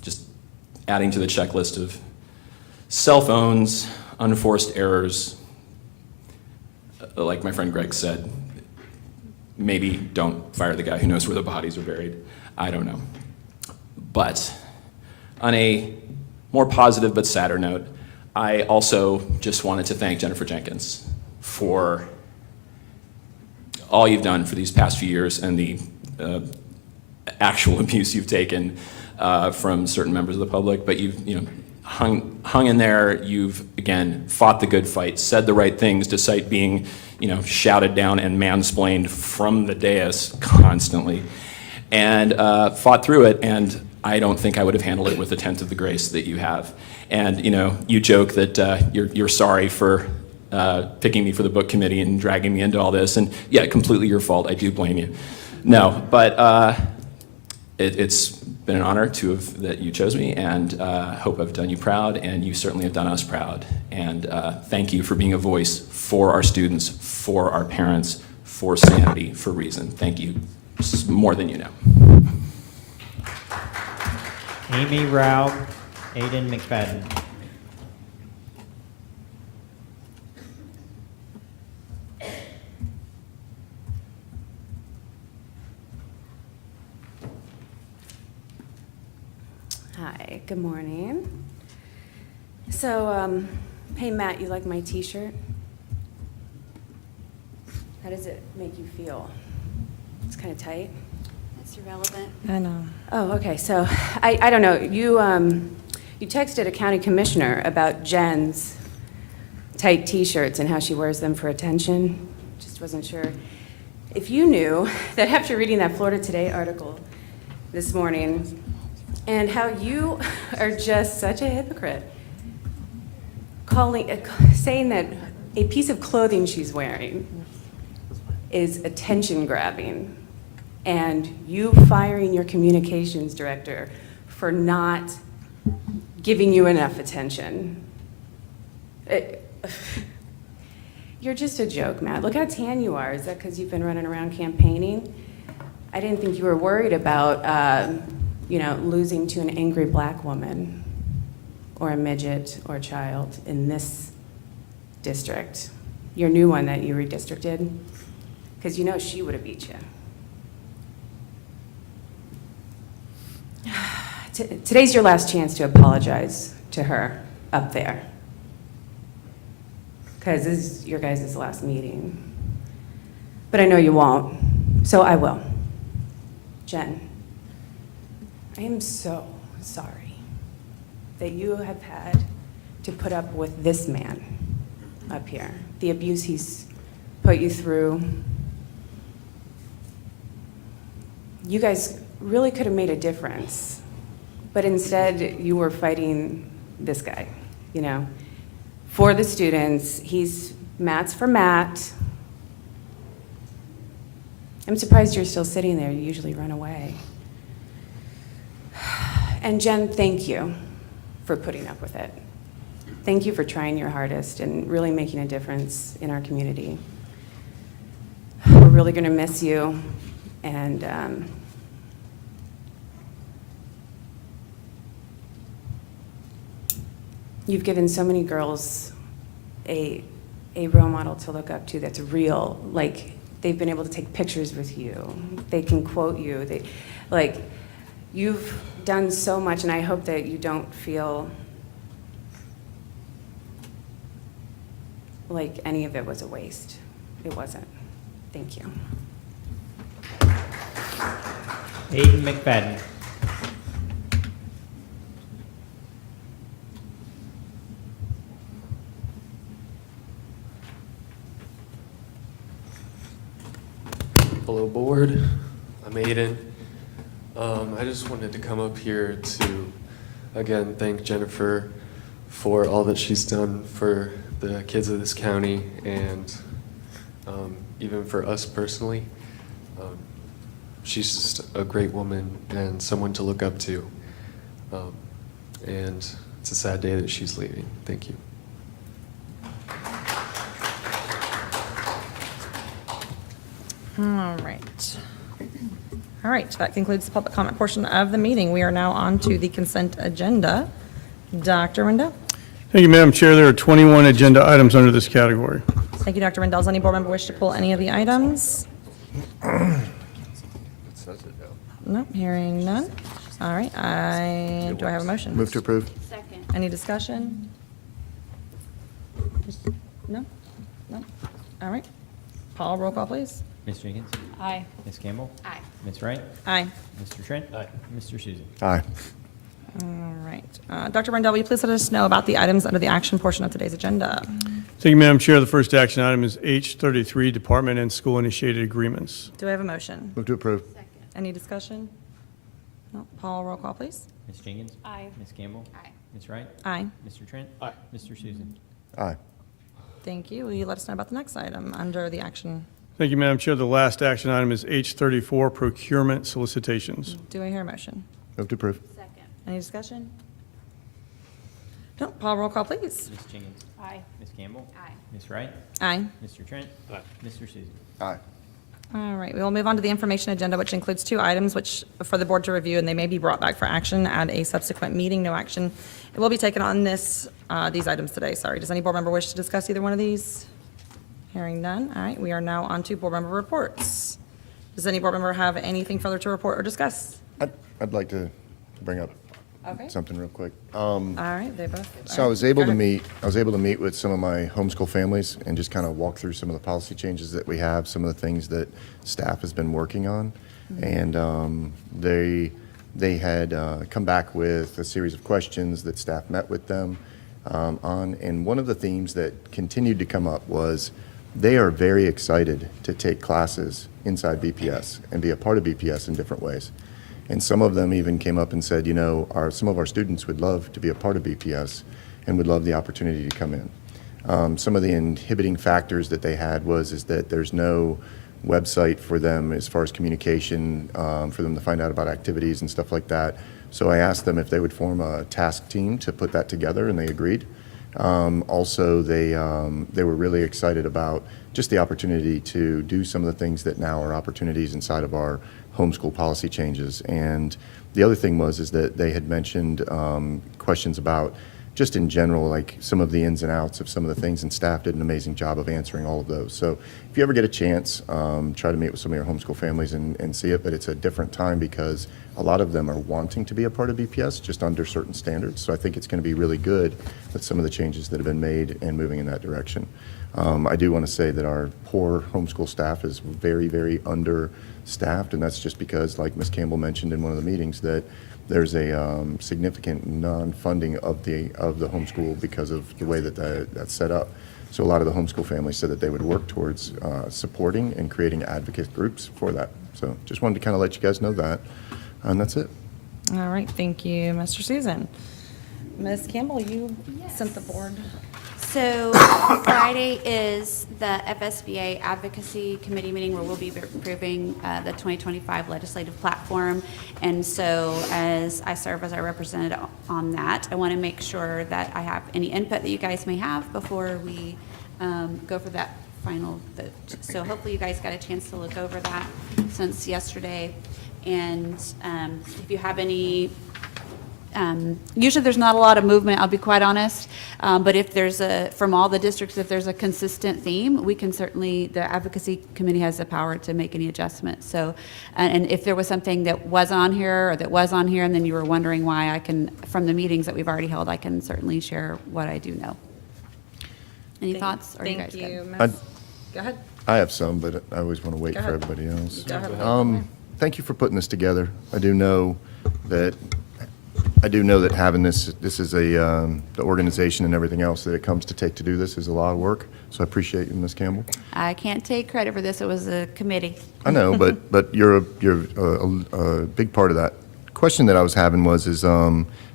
Just adding to the checklist of cell phones, unforced errors, like my friend Greg said, maybe don't fire the guy who knows where the bodies are buried. I don't know. But on a more positive but sadder note, I also just wanted to thank Jennifer Jenkins for all you've done for these past few years and the actual abuse you've taken from certain members of the public. But you've, you know, hung in there. You've, again, fought the good fight, said the right things despite being, you know, shouted down and mansplained from the dais constantly, and fought through it. And I don't think I would have handled it with a tenth of the grace that you have. And, you know, you joke that you're sorry for picking me for the book committee and dragging me into all this. And yeah, completely your fault. I do blame you. No, but it's been an honor that you chose me, and hope I've done you proud, and you certainly have done us proud. And thank you for being a voice for our students, for our parents, for sanity, for reason. Thank you more than you know. Amy Raub, Aiden McFadden. Hi, good morning. So, hey Matt, you like my t-shirt? How does it make you feel? It's kind of tight. That's irrelevant. I know. Oh, okay, so, I don't know, you texted a county commissioner about Jen's tight t-shirts and how she wears them for attention. Just wasn't sure if you knew that after reading that Florida Today article this morning, and how you are just such a hypocrite, saying that a piece of clothing she's wearing is attention grabbing, and you firing your communications director for not giving you enough attention. You're just a joke, Matt. Look how tan you are. Is that because you've been running around campaigning? I didn't think you were worried about losing to an angry black woman or a midget or a child in this district. Your new one that you redistricted, because you know she would have beat you. Today's your last chance to apologize to her up there, because this is your guys' last meeting. But I know you won't, so I will. Jen, I am so sorry that you have had to put up with this man up here, the abuse he's put you through. You guys really could have made a difference, but instead you were fighting this guy, you know, for the students. Matt's for Matt. I'm surprised you're still sitting there. You usually run away. And Jen, thank you for putting up with it. Thank you for trying your hardest and really making a difference in our community. We're really going to miss you, and you've given so many girls a role model to look up to that's real. Like, they've been able to take pictures with you. They can quote you. You've done so much, and I hope that you don't feel like any of it was a waste. It wasn't. Thank you. Aiden McFadden. Hello, board. I'm Aiden. I just wanted to come up here to, again, thank Jennifer for all that she's done for the kids of this county, and even for us personally. She's just a great woman and someone to look up to. And it's a sad day that she's leaving. Thank you. All right. All right, that concludes the public comment portion of the meeting. We are now on to the consent agenda. Dr. Rendell? Thank you, Madam Chair. There are 21 agenda items under this category. Thank you, Dr. Rendell. Does any board member wish to pull any of the items? No, hearing none. All right, do I have a motion? Move to approve. Second. Any discussion? No? No? All right. Paul, roll call, please. Ms. Jenkins? Aye. Ms. Campbell? Aye. Ms. Wright? Aye. Mr. Trent? Aye. Mr. Susan? Aye. All right. Dr. Rendell, will you please let us know about the items under the action portion of today's agenda? Thank you, Madam Chair. The first action item is H33, Department and School Initiated Agreements. Do I have a motion? Move to approve. Any discussion? No. Paul, roll call, please. Ms. Jenkins? Aye. Ms. Campbell? Aye. Ms. Wright? Aye. Mr. Trent? Aye. Mr. Susan? Aye. Thank you. Will you let us know about the next item under the action? Thank you, Madam Chair. The last action item is H34, procurement solicitations. Do I hear a motion? Move to approve. Second. Any discussion? No. Paul, roll call, please. Ms. Jenkins? Aye. Ms. Campbell? Aye. Ms. Wright? Aye. Mr. Trent? Aye. Mr. Susan? Aye. All right, we will move on to the information agenda, which includes 2 items which for the board to review, and they may be brought back for action at a subsequent meeting. No action. It will be taken on these items today. Sorry. Does any board member wish to discuss either one of these? Hearing none. All right, we are now on to board member reports. Does any board member have anything further to report or discuss? I'd like to bring up Okay. something real quick. All right, they both. So I was able to meet with some of my homeschool families and just kind of walk through some of the policy changes that we have, some of the things that staff has been working on. And they had come back with a series of questions that staff met with them on. And one of the themes that continued to come up was they are very excited to take classes inside BPS and be a part of BPS in different ways. And some of them even came up and said, you know, some of our students would love to be a part of BPS and would love the opportunity to come in. Some of the inhibiting factors that they had is that there's no website for them as far as communication, for them to find out about activities and stuff like that. So I asked them if they would form a task team to put that together, and they agreed. Also, they were really excited about just the opportunity to do some of the things that now are opportunities inside of our homeschool policy changes. And the other thing is that they had mentioned questions about just in general, like some of the ins and outs of some of the things, and staff did an amazing job of answering all of those. So if you ever get a chance, try to meet with some of your homeschool families and see it, but it's a different time because a lot of them are wanting to be a part of BPS just under certain standards. So I think it's going to be really good with some of the changes that have been made and moving in that direction. I do want to say that our poor homeschool staff is very, very understaffed, and that's just because, like Ms. Campbell mentioned in one of the meetings, that there's a significant non-funding of the homeschool because of the way that that's set up. So a lot of the homeschool families said that they would work towards supporting and creating advocate groups for that. So just wanted to kind of let you guys know that, and that's it. All right, thank you, Mr. Susan. Ms. Campbell, you sent the board. So Friday is the FSBA Advocacy Committee meeting where we'll be approving the 2025 legislative platform. And so as I serve as our representative on that, I want to make sure that I have any input that you guys may have before we go for that final vote. So hopefully you guys got a chance to look over that since yesterday. And if you have any usually there's not a lot of movement, I'll be quite honest, but if there's from all the districts, if there's a consistent theme, we can certainly, the advocacy committee has the power to make any adjustments. So, and if there was something that wasn't on here or that was on here and then you were wondering why, I can, from the meetings that we've already held, I can certainly share what I do know. Any thoughts? Or Thank you guys you, good? Ms. Go ahead. I have some, but I always want to wait Go for ahead. everybody else. Go ahead. Thank you for putting this together. I do know that having this is the organization and everything else that it comes to take to do this is a lot of work. So I appreciate you, Ms. Campbell. I can't take credit for this, it was a committee. I know, but you're a big part of that. Question that I was having is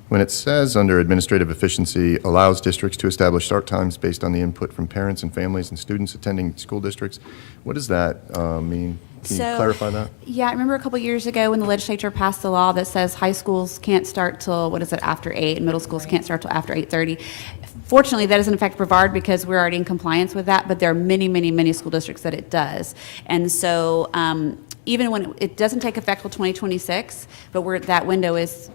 when it says under administrative efficiency allows districts to establish start times based on the input from parents and families and students attending school districts, what does that mean? Can you clarify that? Yeah, I remember a couple years ago when the legislature passed the law that says high schools can't start till, after 8, and middle schools can't start till after 8:30. Fortunately, that doesn't affect Brevard because we're already in compliance with that, but there are many, many, many school districts that it does. And so even when it doesn't take effect till 2026, but that window is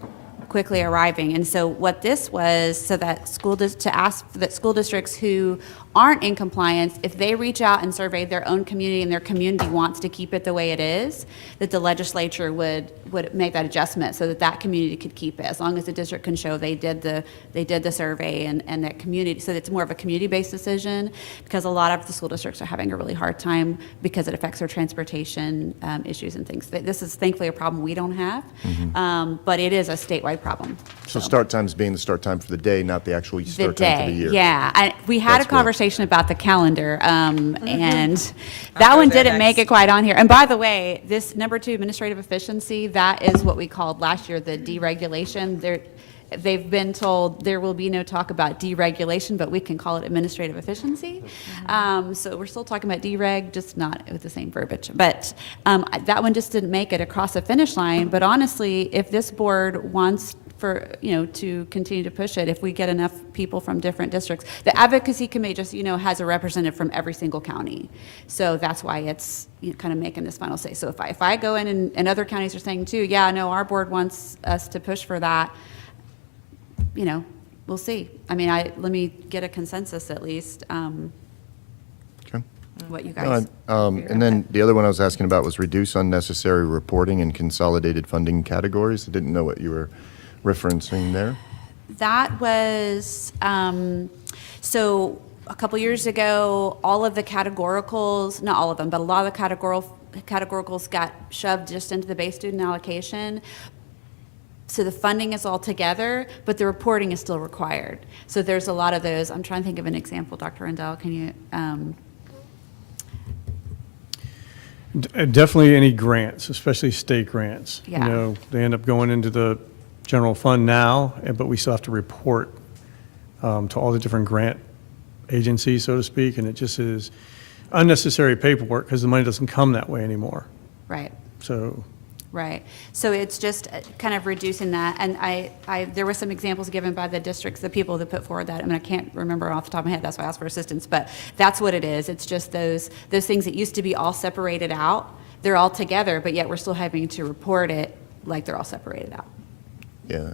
quickly arriving. And so what this was, so that to ask that school districts who aren't in compliance, if they reach out and survey their own community and their community wants to keep it the way it is, that the legislature would make that adjustment so that that community could keep it, as long as the district can show they did the survey and that community, so it's more of a community-based decision, because a lot of the school districts are having a really hard time because it affects their transportation issues and things. This is thankfully a problem we don't have, but it is a statewide problem. So start times being the start time for the day, not the actual start time for the year. Yeah. We had That's a conversation about the calendar, and that one didn't make it quite on here. And by the way, this number 2, administrative efficiency, that is what we called last year the deregulation. They've been told there will be no talk about deregulation, but we can call it administrative efficiency. So we're still talking about dereg, just not with the same verbiage. But that one just didn't make it across the finish line. But honestly, if this board wants to continue to push it, if we get enough people from different districts, the advocacy committee just, has a representative from every single county. So that's why it's kind of making this final say. So if I go in and other counties are saying too, yeah, no, our board wants us to push for that, we'll see. I mean, let me get a consensus at least, Okay. what you guys. And then the other one I was asking about was reduce unnecessary reporting in consolidated funding categories. I didn't know what you were referencing there. That was, so a couple years ago, all of the categoricals, not all of them, but a lot of the categoricals got shoved just into the base student allocation. So the funding is all together, but the reporting is still required. So there's a lot of those. I'm trying to think of an example, Dr. Rendell, can you? Definitely any grants, especially state grants. Yeah. They end up going into the general fund now, but we still have to report to all the different grant agencies, so to speak, and it just is unnecessary paperwork because the money doesn't come that way anymore. Right. So, Right. So it's just kind of reducing that. And there were some examples given by the districts, the people that put forward that. I mean, I can't remember off the top of my head. That's why I asked for assistance. But that's what it is. It's just those things that used to be all separated out. They're all together, but yet we're still having to report it like they're all separated out. Yeah,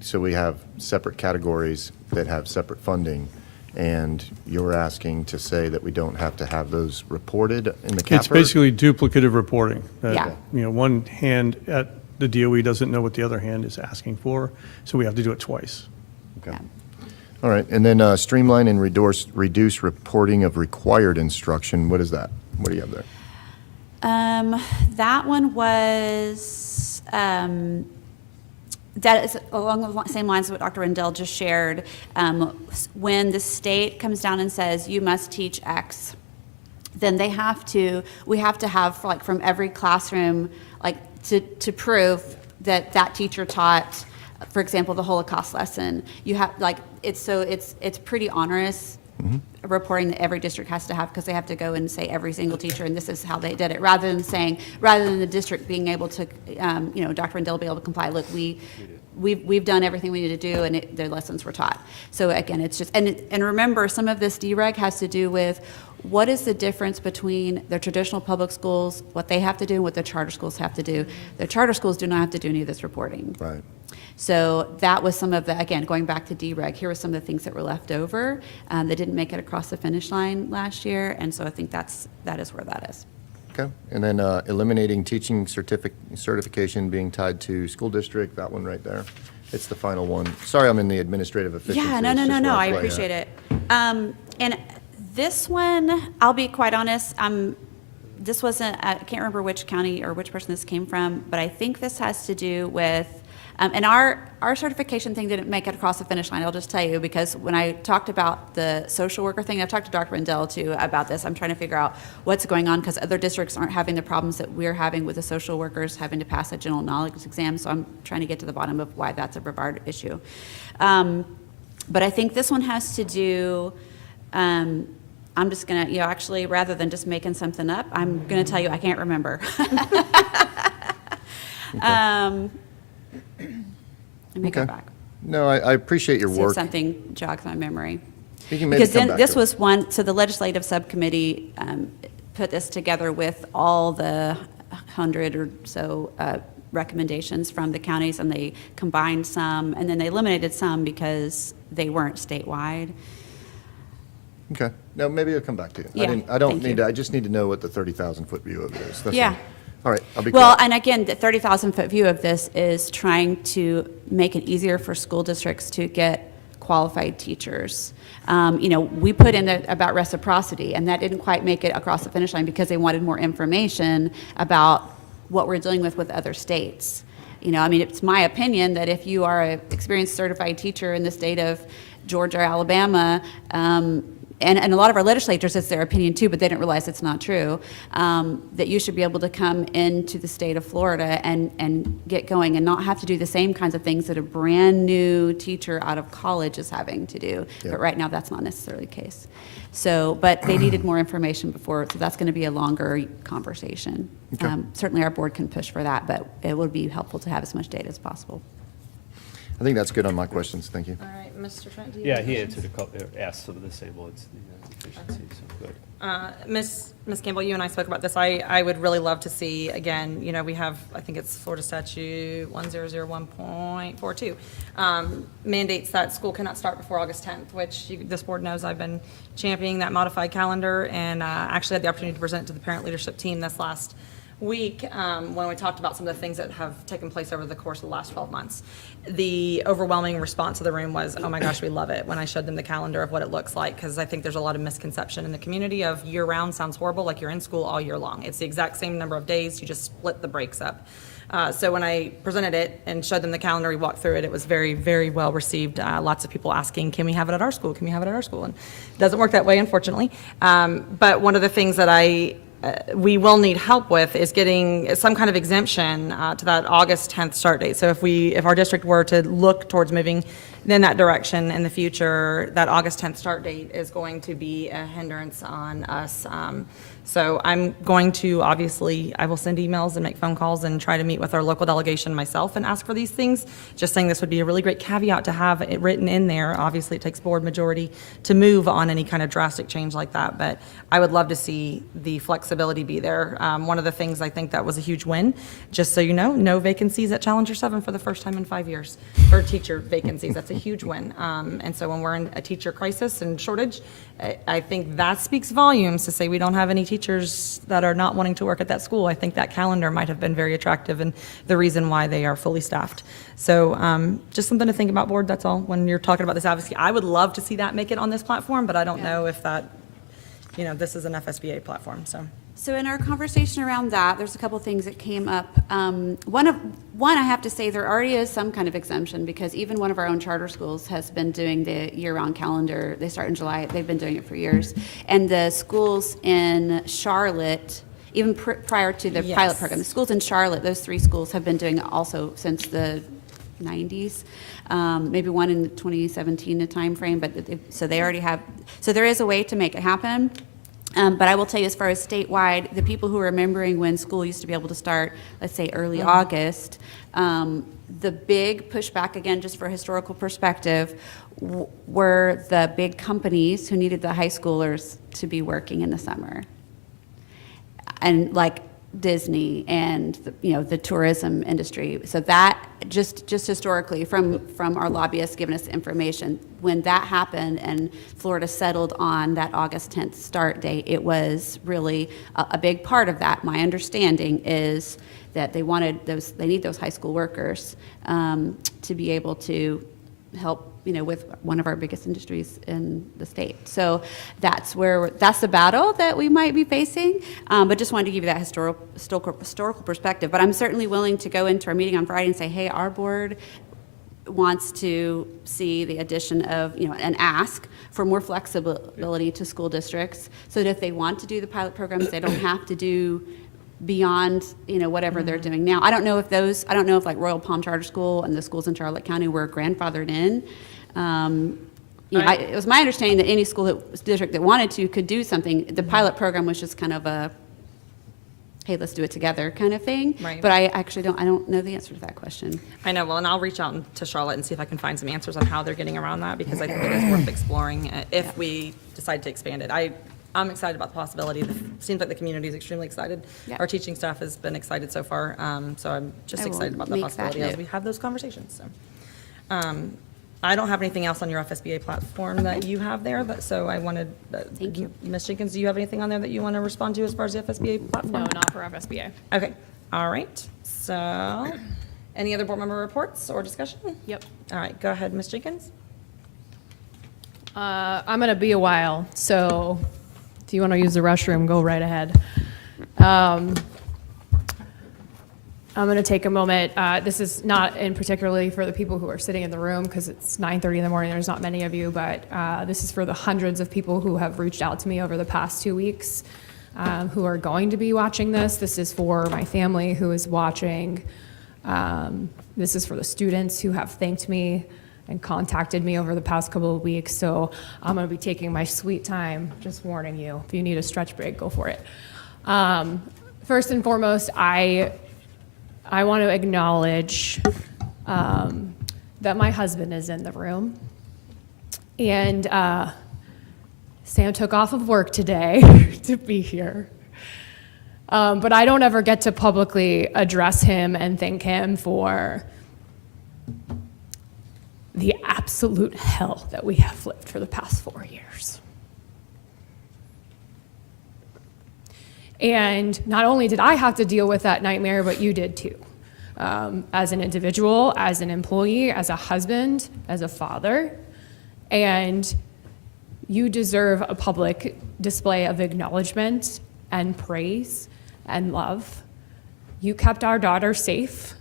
so we have separate categories that have separate funding, and you're asking to say that we don't have to have those reported in the CAPR? it's basically duplicative reporting. Yeah. One hand at the DOE doesn't know what the other hand is asking for, so we have to do it twice. Okay. All right, and then streamline and reduce reporting of required instruction. What is that? What do you have there? That one was, that is along the same lines as what Dr. Rendell just shared. When the state comes down and says, you must teach X, then we have to have, like, from every classroom, like, to prove that that teacher taught, for example, the Holocaust lesson. You have, like, it's pretty onerous. Reporting that every district has to have, because they have to go and say every single teacher, and this is how they did it, rather than the district being able to, Dr. Rendell be able to comply. Look, we've done everything we need to do, and their lessons were taught. So again, it's just, and remember, some of this dereg has to do with what is the difference between the traditional public schools, what they have to do, and what the charter schools have to do. The charter schools do not have to do any of this reporting. Right. So that was some of the, again, going back to dereg, here were some of the things that were left over that didn't make it across the finish line last year, and so I think that is where that is. Okay, and then eliminating teaching certification being tied to school district, that one right there. It's the final one. Sorry, I'm in the administrative efficiency. Yeah, no, I appreciate it. And this one, I'll be quite honest, this wasn't, I can't remember which county or which person this came from, but I think this has to do with, and our certification thing didn't make it across the finish line, I'll just tell you, because when I talked about the social worker thing, I've talked to Dr. Rendell too about this. I'm trying to figure out what's going on, because other districts aren't having the problems that we're having with the social workers having to pass a general knowledge exam, so I'm trying to get to the bottom of why that's a Brevard issue. But I think this one has to do, I'm just gonna, actually, rather than just making something up, I'm gonna tell you I can't remember. Let me go back. No, I appreciate your See if work. something jogs my memory. You can maybe Because come then, back this to it. was one, so the legislative subcommittee put this together with all the 100 or so recommendations from the counties, and they combined some, and then they eliminated some because they weren't statewide. Okay, no, maybe I'll come back to you. Yeah, I don't thank need you. to, I just need to know what the 30,000-foot view of it is. That's Yeah. all. All right, I'll be Well, quiet. and again, the 30,000-foot view of this is trying to make it easier for school districts to get qualified teachers. We put in about reciprocity, and that didn't quite make it across the finish line because they wanted more information about what we're dealing with other states. It's my opinion that if you are an experienced certified teacher in the state of Georgia or Alabama, and a lot of our legislators, it's their opinion too, but they didn't realize it's not true, that you should be able to come into the state of Florida and get going and not have to do the same kinds of things that a brand-new teacher out of college is having to do. Yeah. But right now, that's not necessarily the case. So, but they needed more information before, so that's going to be a longer conversation. Okay. Certainly, our board can push for that, but it would be helpful to have as much data as possible. I think that's good on my questions. Thank you. All right, Mr. Trent, do you Yeah, have he questions? answered a couple, asked some of the same ones, the efficiency, so good. Ms. Campbell, you and I spoke about this. I would really love to see, again, you know, we have, I think it's Florida Statute 1001.42, mandates that school cannot start before August 10th, which this board knows I've been championing that modified calendar, and actually had the opportunity to present it to the parent leadership team this last week when we talked about some of the things that have taken place over the course of the last 12 months. The overwhelming response of the room was, oh my gosh, we love it, when I showed them the calendar of what it looks like, because I think there's a lot of misconception in the community of year-round sounds horrible, like you're in school all year long. It's the exact same number of days, you just split the breaks up. So when I presented it and showed them the calendar, we walked through it, it was very, very well received. Lots of people asking, can we have it at our school? Can we have it at our school? And it doesn't work that way, unfortunately. But one of the things that we will need help with is getting some kind of exemption to that August 10th start date. So if our district were to look towards moving in that direction in the future, that August 10th start date is going to be a hindrance on us. So I'm going to, obviously, I will send emails and make phone calls and try to meet with our local delegation myself and ask for these things. Just saying this would be a really great caveat to have it written in there. Obviously, it takes board majority to move on any kind of drastic change like that, but I would love to see the flexibility be there. One of the things I think that was a huge win, just so you know, no vacancies at Challenger 7 for the first time in 5 years, for teacher vacancies. That's a huge win. And so when we're in a teacher crisis and shortage, I think that speaks volumes to say we don't have any teachers that are not wanting to work at that school. I think that calendar might have been very attractive and the reason why they are fully staffed. So just something to think about, board, that's all. When you're talking about this advocacy, I would love to see that make it on this platform, but I don't know if that, you know, this is an FSBA platform, so. So in our conversation around that, there's a couple things that came up. One, I have to say, there already is some kind of exemption, because even one of our own charter schools has been doing the year-round calendar. They start in July. They've been doing it for years. And the schools in Charlotte, even prior to the Yes. pilot program, the schools in Charlotte, those 3 schools have been doing it also since the 90s, maybe one in 2017, the timeframe, but so they already have, so there is a way to make it happen. But I will tell you, as far as statewide, the people who are remembering when school used to be able to start, let's say, early August, the big pushback, again, just for historical perspective, were the big companies who needed the high schoolers to be working in the summer. And like Disney and the tourism industry. So that just historically from our lobbyists giving us information, when that happened and Florida settled on that August 10th start date, it was really a big part of that. My understanding is that they need those high school workers to be able to help with one of our biggest industries in the state. So that's the battle that we might be facing. But just wanted to give you that historical perspective. But I'm certainly willing to go into our meeting on Friday and say, hey, our board wants to see the addition of, an ask for more flexibility to school districts, so that if they want to do the pilot programs, they don't have to do beyond whatever they're doing now. I don't know if like Royal Palm Charter School and the schools in Charlotte County were grandfathered in. It was my understanding that any school district that wanted to could do something. The pilot program was just kind of a, hey, let's do it together kind of thing. Right. But I actually don't know the answer to that question. I know, well, and I'll reach out to Charlotte and see if I can find some answers on how they're getting around that, because I think it is worth exploring if we decide to expand it. I'm excited about the possibility. It seems like the community is extremely excited. Yeah. Our teaching staff has been excited so far, so I'm just I will excited about the make that possibility as note. we have those conversations. So, I don't have anything else on your FSBA platform that you have there, so I wanted, Thank you. Ms. Jenkins, do you have anything on there that you want to respond to as far as the FSBA platform? No, not for FSBA. Okay, all right. So, any other board member reports or discussion? Yep. All right, go ahead, Ms. Jenkins. I'm going to be a while, so if you want to use the restroom, go right ahead. I'm going to take a moment. This is not in particularly for the people who are sitting in the room because it's 9:30 in the morning. There's not many of you, but this is for the hundreds of people who have reached out to me over the past 2 weeks who are going to be watching this. This is for my family who is watching. This is for the students who have thanked me and contacted me over the past couple of weeks. So I'm going to be taking my sweet time, just warning you. If you need a stretch break, go for it. First and foremost, I want to acknowledge that my husband is in the room. And Sam took off of work today to be here. But I don't ever get to publicly address him and thank him for the absolute hell that we have lived for the past 4 years. And not only did I have to deal with that nightmare, but you did too. As an individual, as an employee, as a husband, as a father. And you deserve a public display of acknowledgement and praise and love. You kept our daughter safe.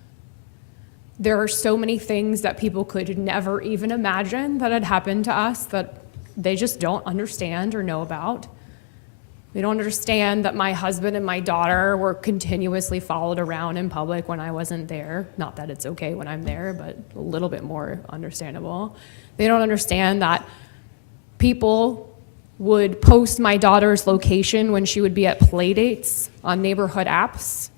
There are so many things that people could never even imagine that had happened to us that they just don't understand or know about. They don't understand that my husband and my daughter were continuously followed around in public when I wasn't there. Not that it's okay when I'm there, but a little bit more understandable. They don't understand that people would post my daughter's location when she would be at play dates on neighborhood apps.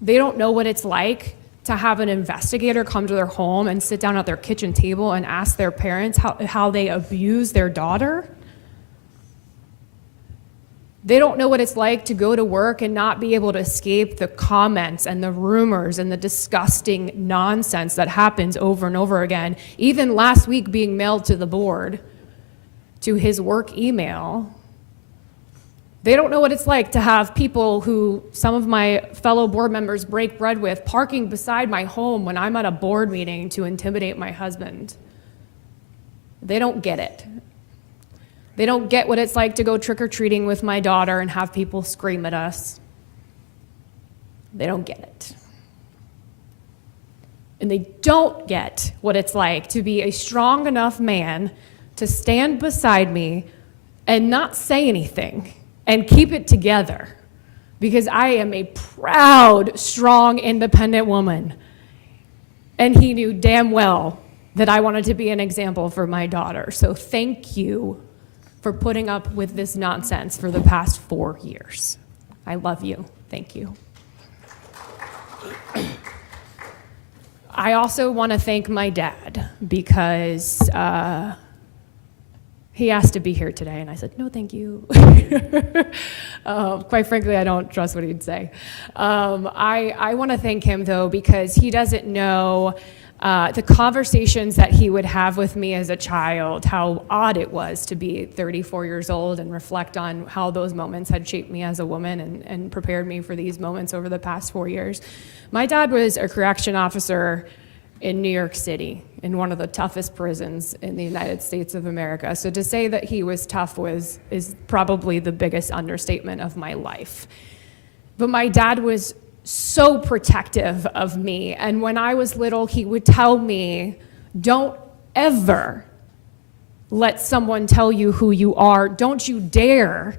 They don't know what it's like to have an investigator come to their home and sit down at their kitchen table and ask their parents how they abuse their daughter. They don't know what it's like to go to work and not be able to escape the comments and the rumors and the disgusting nonsense that happens over and over again. Even last week being mailed to the board, to his work email. They don't know what it's like to have people who some of my fellow board members break bread with parking beside my home when I'm at a board meeting to intimidate my husband. They don't get it. They don't get what it's like to go trick-or-treating with my daughter and have people scream at us. They don't get it. And they don't get what it's like to be a strong enough man to stand beside me and not say anything and keep it together, because I am a proud, strong, independent woman. And he knew damn well that I wanted to be an example for my daughter. So thank you for putting up with this nonsense for the past 4 years. I love you. Thank you. I also want to thank my dad because he asked to be here today, and I said, no, thank you. Quite frankly, I don't trust what he'd say. I want to thank him, though, because he doesn't know the conversations that he would have with me as a child, how odd it was to be 34 years old and reflect on how those moments had shaped me as a woman and prepared me for these moments over the past 4 years. My dad was a correction officer in New York City, in one of the toughest prisons in the United States of America. So to say that he was tough is probably the biggest understatement of my life. But my dad was so protective of me. And when I was little, he would tell me, don't ever let someone tell you who you are. Don't you dare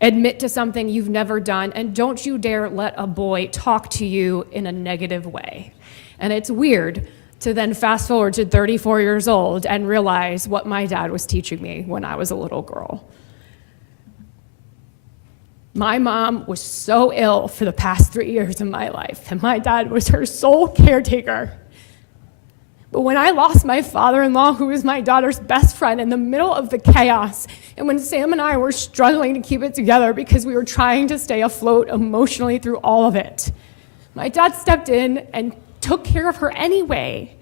admit to something you've never done. And don't you dare let a boy talk to you in a negative way. And it's weird to then fast forward to 34 years old and realize what my dad was teaching me when I was a little girl. My mom was so ill for the past 3 years of my life, and my dad was her sole caretaker. But when I lost my father-in-law, who was my daughter's best friend, in the middle of the chaos, and when Sam and I were struggling to keep it together because we were trying to stay afloat emotionally through all of it, my dad stepped in and took care of her anyway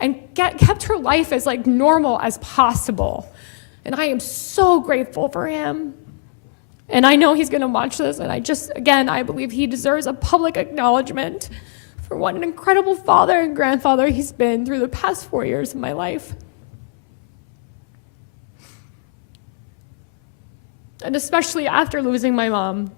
and kept her life as normal as possible. And I am so grateful for him. And I know he's going to watch this, and I believe he deserves a public acknowledgement for what an incredible father and grandfather he's been through the past 4 years of my life. And especially after losing my mom.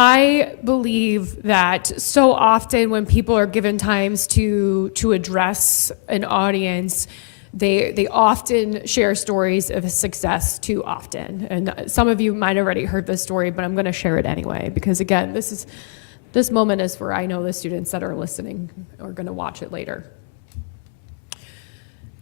I believe that so often when people are given times to address an audience, they often share stories of success too often. And some of you might have already heard this story, but I'm going to share it anyway, because again, this moment is for, I know, the students that are listening are going to watch it later.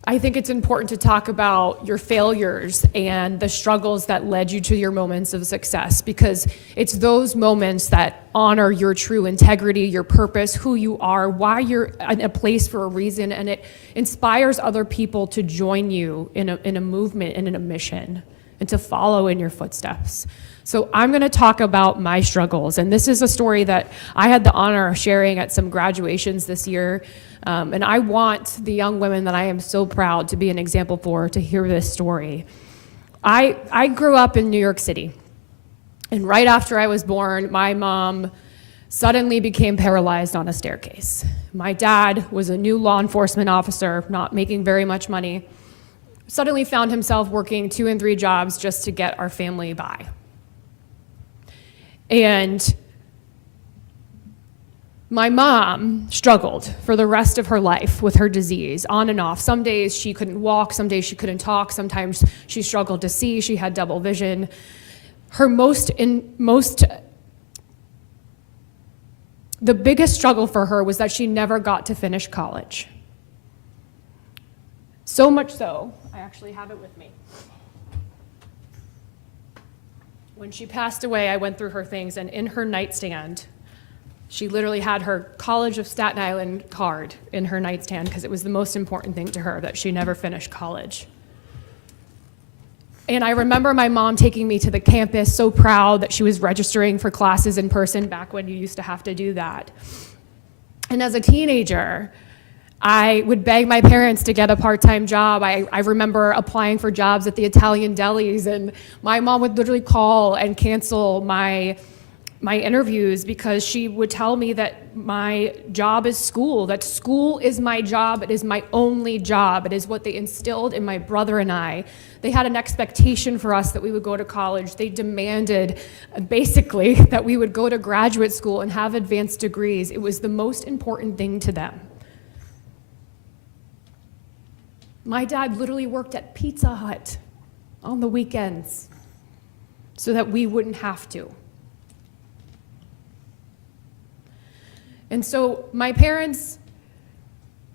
I think it's important to talk about your failures and the struggles that led you to your moments of success, because it's those moments that honor your true integrity, your purpose, who you are, why you're in a place for a reason, and it inspires other people to join you in a movement and in a mission and to follow in your footsteps. So I'm going to talk about my struggles, and this is a story that I had the honor of sharing at some graduations this year. And I want the young women that I am so proud to be an example for to hear this story. I grew up in New York City. And right after I was born, my mom suddenly became paralyzed on a staircase. My dad was a new law enforcement officer, not making very much money, suddenly found himself working 2 and 3 jobs just to get our family by. And my mom struggled for the rest of her life with her disease, on and off. Some days she couldn't walk, some days she couldn't talk, sometimes she struggled to see, she had double vision. Her the biggest struggle for her was that she never got to finish college. So much so, I actually have it with me. When she passed away, I went through her things, and in her nightstand, she literally had her College of Staten Island card in her nightstand because it was the most important thing to her that she never finished college. And I remember my mom taking me to the campus, so proud that she was registering for classes in person back when you used to have to do that. And as a teenager, I would beg my parents to get a part-time job. I remember applying for jobs at the Italian delis, and my mom would literally call and cancel my interviews because she would tell me that my job is school, that school is my job, it is my only job. It is what they instilled in my brother and I. They had an expectation for us that we would go to college. They demanded, basically, that we would go to graduate school and have advanced degrees. It was the most important thing to them. My dad literally worked at Pizza Hut on the weekends so that we wouldn't have to. And so my parents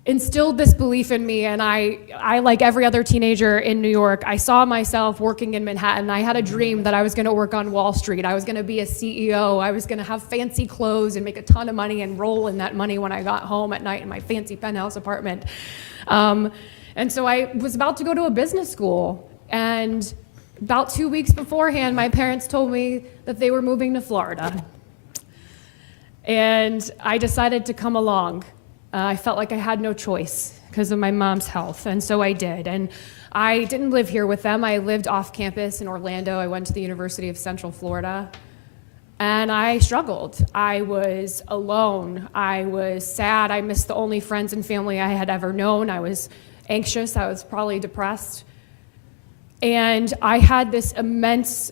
instilled this belief in me, and I, like every other teenager in New York, I saw myself working in Manhattan. I had a dream that I was going to work on Wall Street. I was going to be a CEO. I was going to have fancy clothes and make a ton of money and roll in that money when I got home at night in my fancy penthouse apartment. And so I was about to go to a business school, and about 2 weeks beforehand, my parents told me that they were moving to Florida. And I decided to come along. I felt like I had no choice because of my mom's health, and so I did. And I didn't live here with them. I lived off campus in Orlando. I went to the University of Central Florida, and I struggled. I was alone. I was sad. I missed the only friends and family I had ever known. I was anxious. I was probably depressed. And I had this immense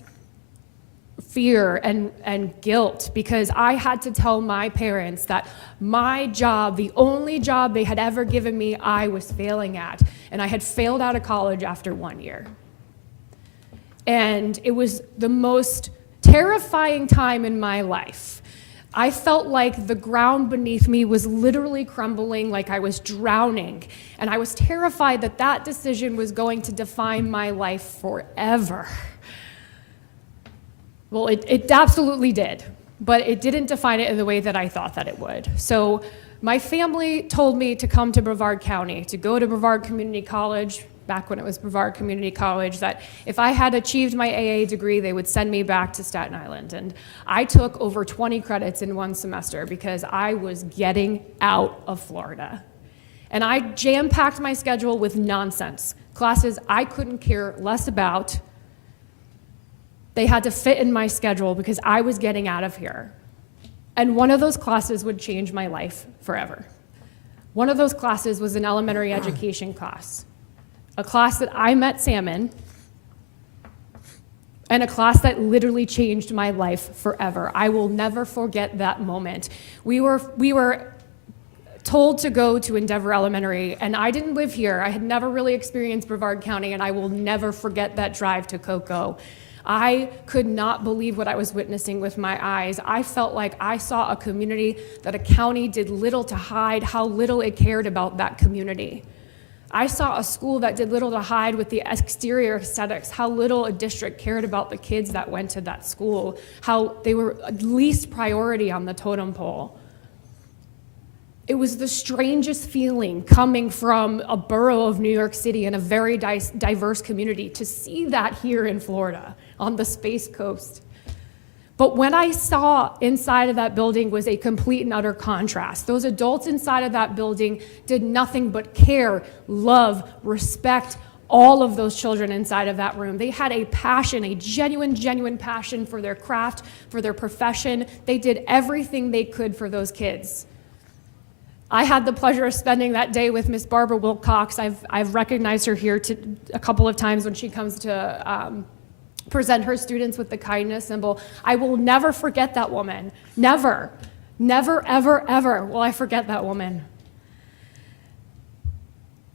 fear and guilt because I had to tell my parents that my job, the only job they had ever given me, I was failing at. And I had failed out of college after 1 year. And it was the most terrifying time in my life. I felt like the ground beneath me was literally crumbling, like I was drowning. And I was terrified that that decision was going to define my life forever. Well, it absolutely did, but it didn't define it in the way that I thought that it would. So my family told me to come to Brevard County, to go to Brevard Community College, back when it was Brevard Community College, that if I had achieved my AA degree, they would send me back to Staten Island. And I took over 20 credits in 1 semester because I was getting out of Florida. And I jam-packed my schedule with nonsense, classes I couldn't care less about. They had to fit in my schedule because I was getting out of here. And one of those classes would change my life forever. One of those classes was an elementary education class, a class that I met Sam in, and a class that literally changed my life forever. I will never forget that moment. We were told to go to Endeavor Elementary, and I didn't live here. I had never really experienced Brevard County, and I will never forget that drive to Cocoa. I could not believe what I was witnessing with my eyes. I felt like I saw a community that a county did little to hide how little it cared about that community. I saw a school that did little to hide with the exterior aesthetics, how little a district cared about the kids that went to that school, how they were least priority on the totem pole. It was the strangest feeling coming from a borough of New York City and a very diverse community to see that here in Florida on the Space Coast. But when I saw inside of that building was a complete and utter contrast. Those adults inside of that building did nothing but care, love, respect all of those children inside of that room. They had a passion, a genuine passion for their craft, for their profession. They did everything they could for those kids. I had the pleasure of spending that day with Miss Barbara Wilcox. I've recognized her here a couple of times when she comes to present her students with the kindness symbol. I will never forget that woman. Never, ever will I forget that woman.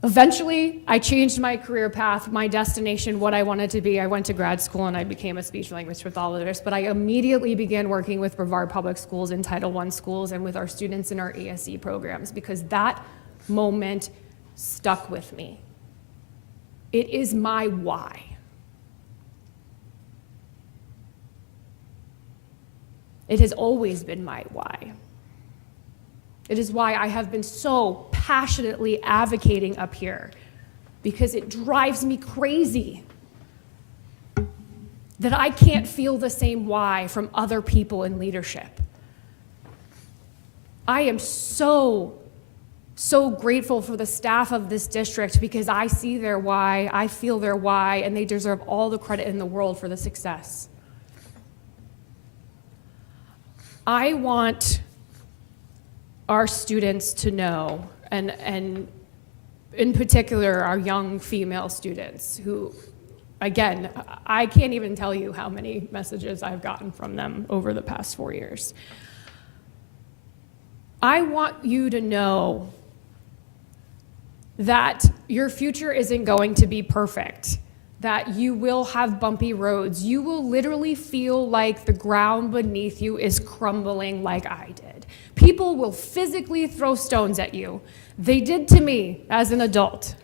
Eventually, I changed my career path, my destination, what I wanted to be. I went to grad school and I became a speech language pathologist, but I immediately began working with Brevard Public Schools in Title I schools and with our students in our ESE programs because that moment stuck with me. It is my why. It has always been my why. It is why I have been so passionately advocating up here, because it drives me crazy that I can't feel the same why from other people in leadership. I am so grateful for the staff of this district because I see their why, I feel their why, and they deserve all the credit in the world for the success. I want our students to know, and in particular our young female students who, again, I can't even tell you how many messages I've gotten from them over the past 4 years. I want you to know that your future isn't going to be perfect, that you will have bumpy roads. You will literally feel like the ground beneath you is crumbling like I did. People will physically throw stones at you. They did to me as an adult.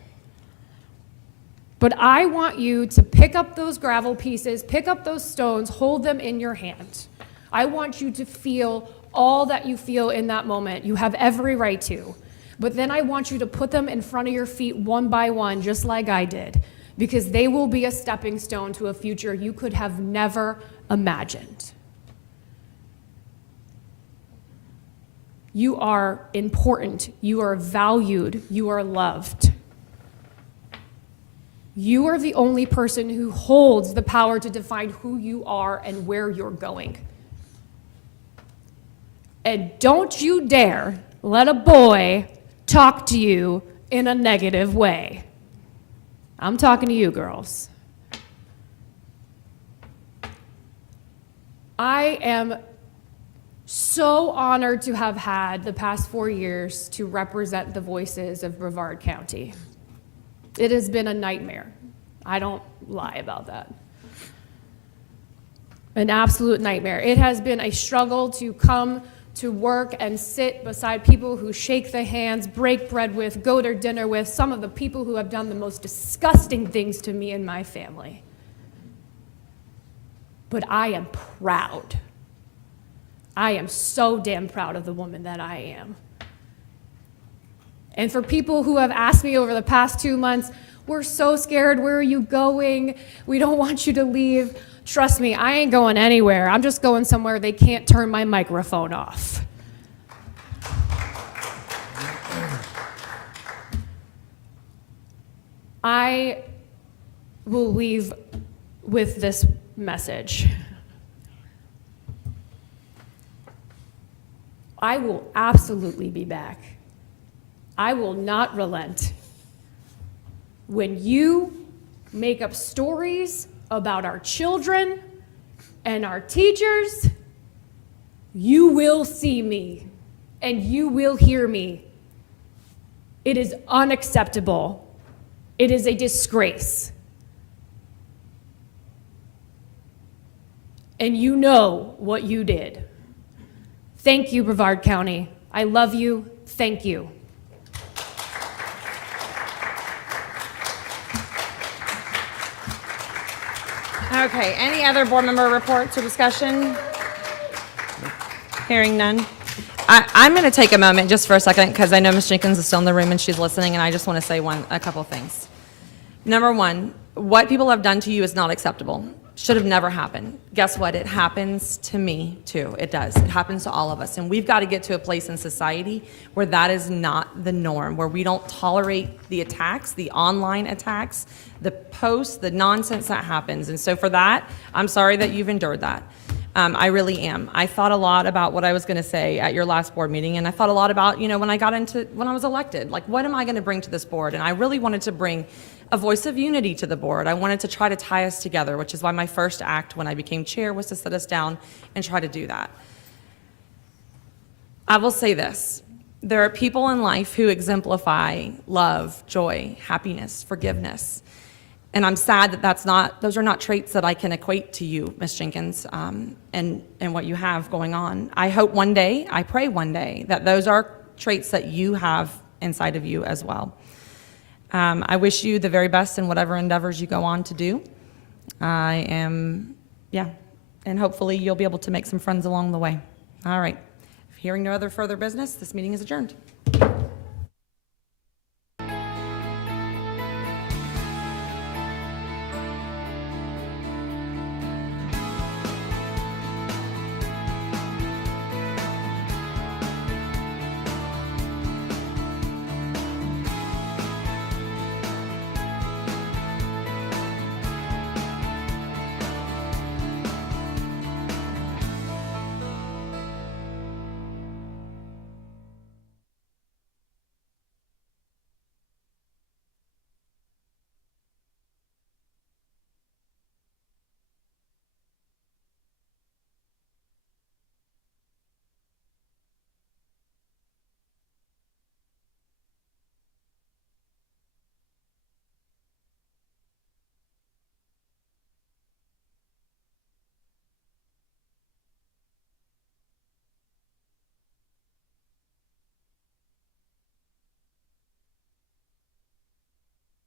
But I want you to pick up those gravel pieces, pick up those stones, hold them in your hand. I want you to feel all that you feel in that moment. You have every right to. But then I want you to put them in front of your feet one by one, just like I did, because they will be a stepping stone to a future you could have never imagined. You are important, you are valued, you are loved. You are the only person who holds the power to define who you are and where you're going. And don't you dare let a boy talk to you in a negative way. I'm talking to you, girls. I am so honored to have had the past 4 years to represent the voices of Brevard County. It has been a nightmare. I don't lie about that. An absolute nightmare. It has been a struggle to come to work and sit beside people who shake the hands, break bread with, go to dinner with, some of the people who have done the most disgusting things to me and my family. But I am proud. I am so damn proud of the woman that I am. And for people who have asked me over the past 2 months, we're so scared, where are you going? We don't want you to leave. Trust me, I ain't going anywhere. I'm just going somewhere they can't turn my microphone off. I will leave with this message. I will absolutely be back. I will not relent. When you make up stories about our children and our teachers, you will see me and you will hear me. It is unacceptable. It is a disgrace. And you know what you did. Thank you, Brevard County. I love you. Thank you. Okay, any other board member reports or discussion? Hearing none. I'm going to take a moment just for a second because I know Ms. Jenkins is still in the room and she's listening, and I just want to say a couple things. Number one, what people have done to you is not acceptable. Should have never happened. Guess what? It happens to me too. It does. It happens to all of us. And we've got to get to a place in society where that is not the norm, where we don't tolerate the attacks, the online attacks, the posts, the nonsense that happens. And so for that, I'm sorry that you've endured that. I really am. I thought a lot about what I was going to say at your last board meeting, and I thought a lot about, when I was elected, like, what am I going to bring to this board? And I really wanted to bring a voice of unity to the board. I wanted to try to tie us together, which is why my first act when I became chair was to sit us down and try to do that. I will say this. There are people in life who exemplify love, joy, happiness, forgiveness. And I'm sad that those are not traits that I can equate to you, Ms. Jenkins, and what you have going on. I hope one day, I pray one day, that those are traits that you have inside of you as well. I wish you the very best in whatever endeavors you go on to do. And hopefully you'll be able to make some friends along the way. All right. Hearing no other further business, this meeting is adjourned.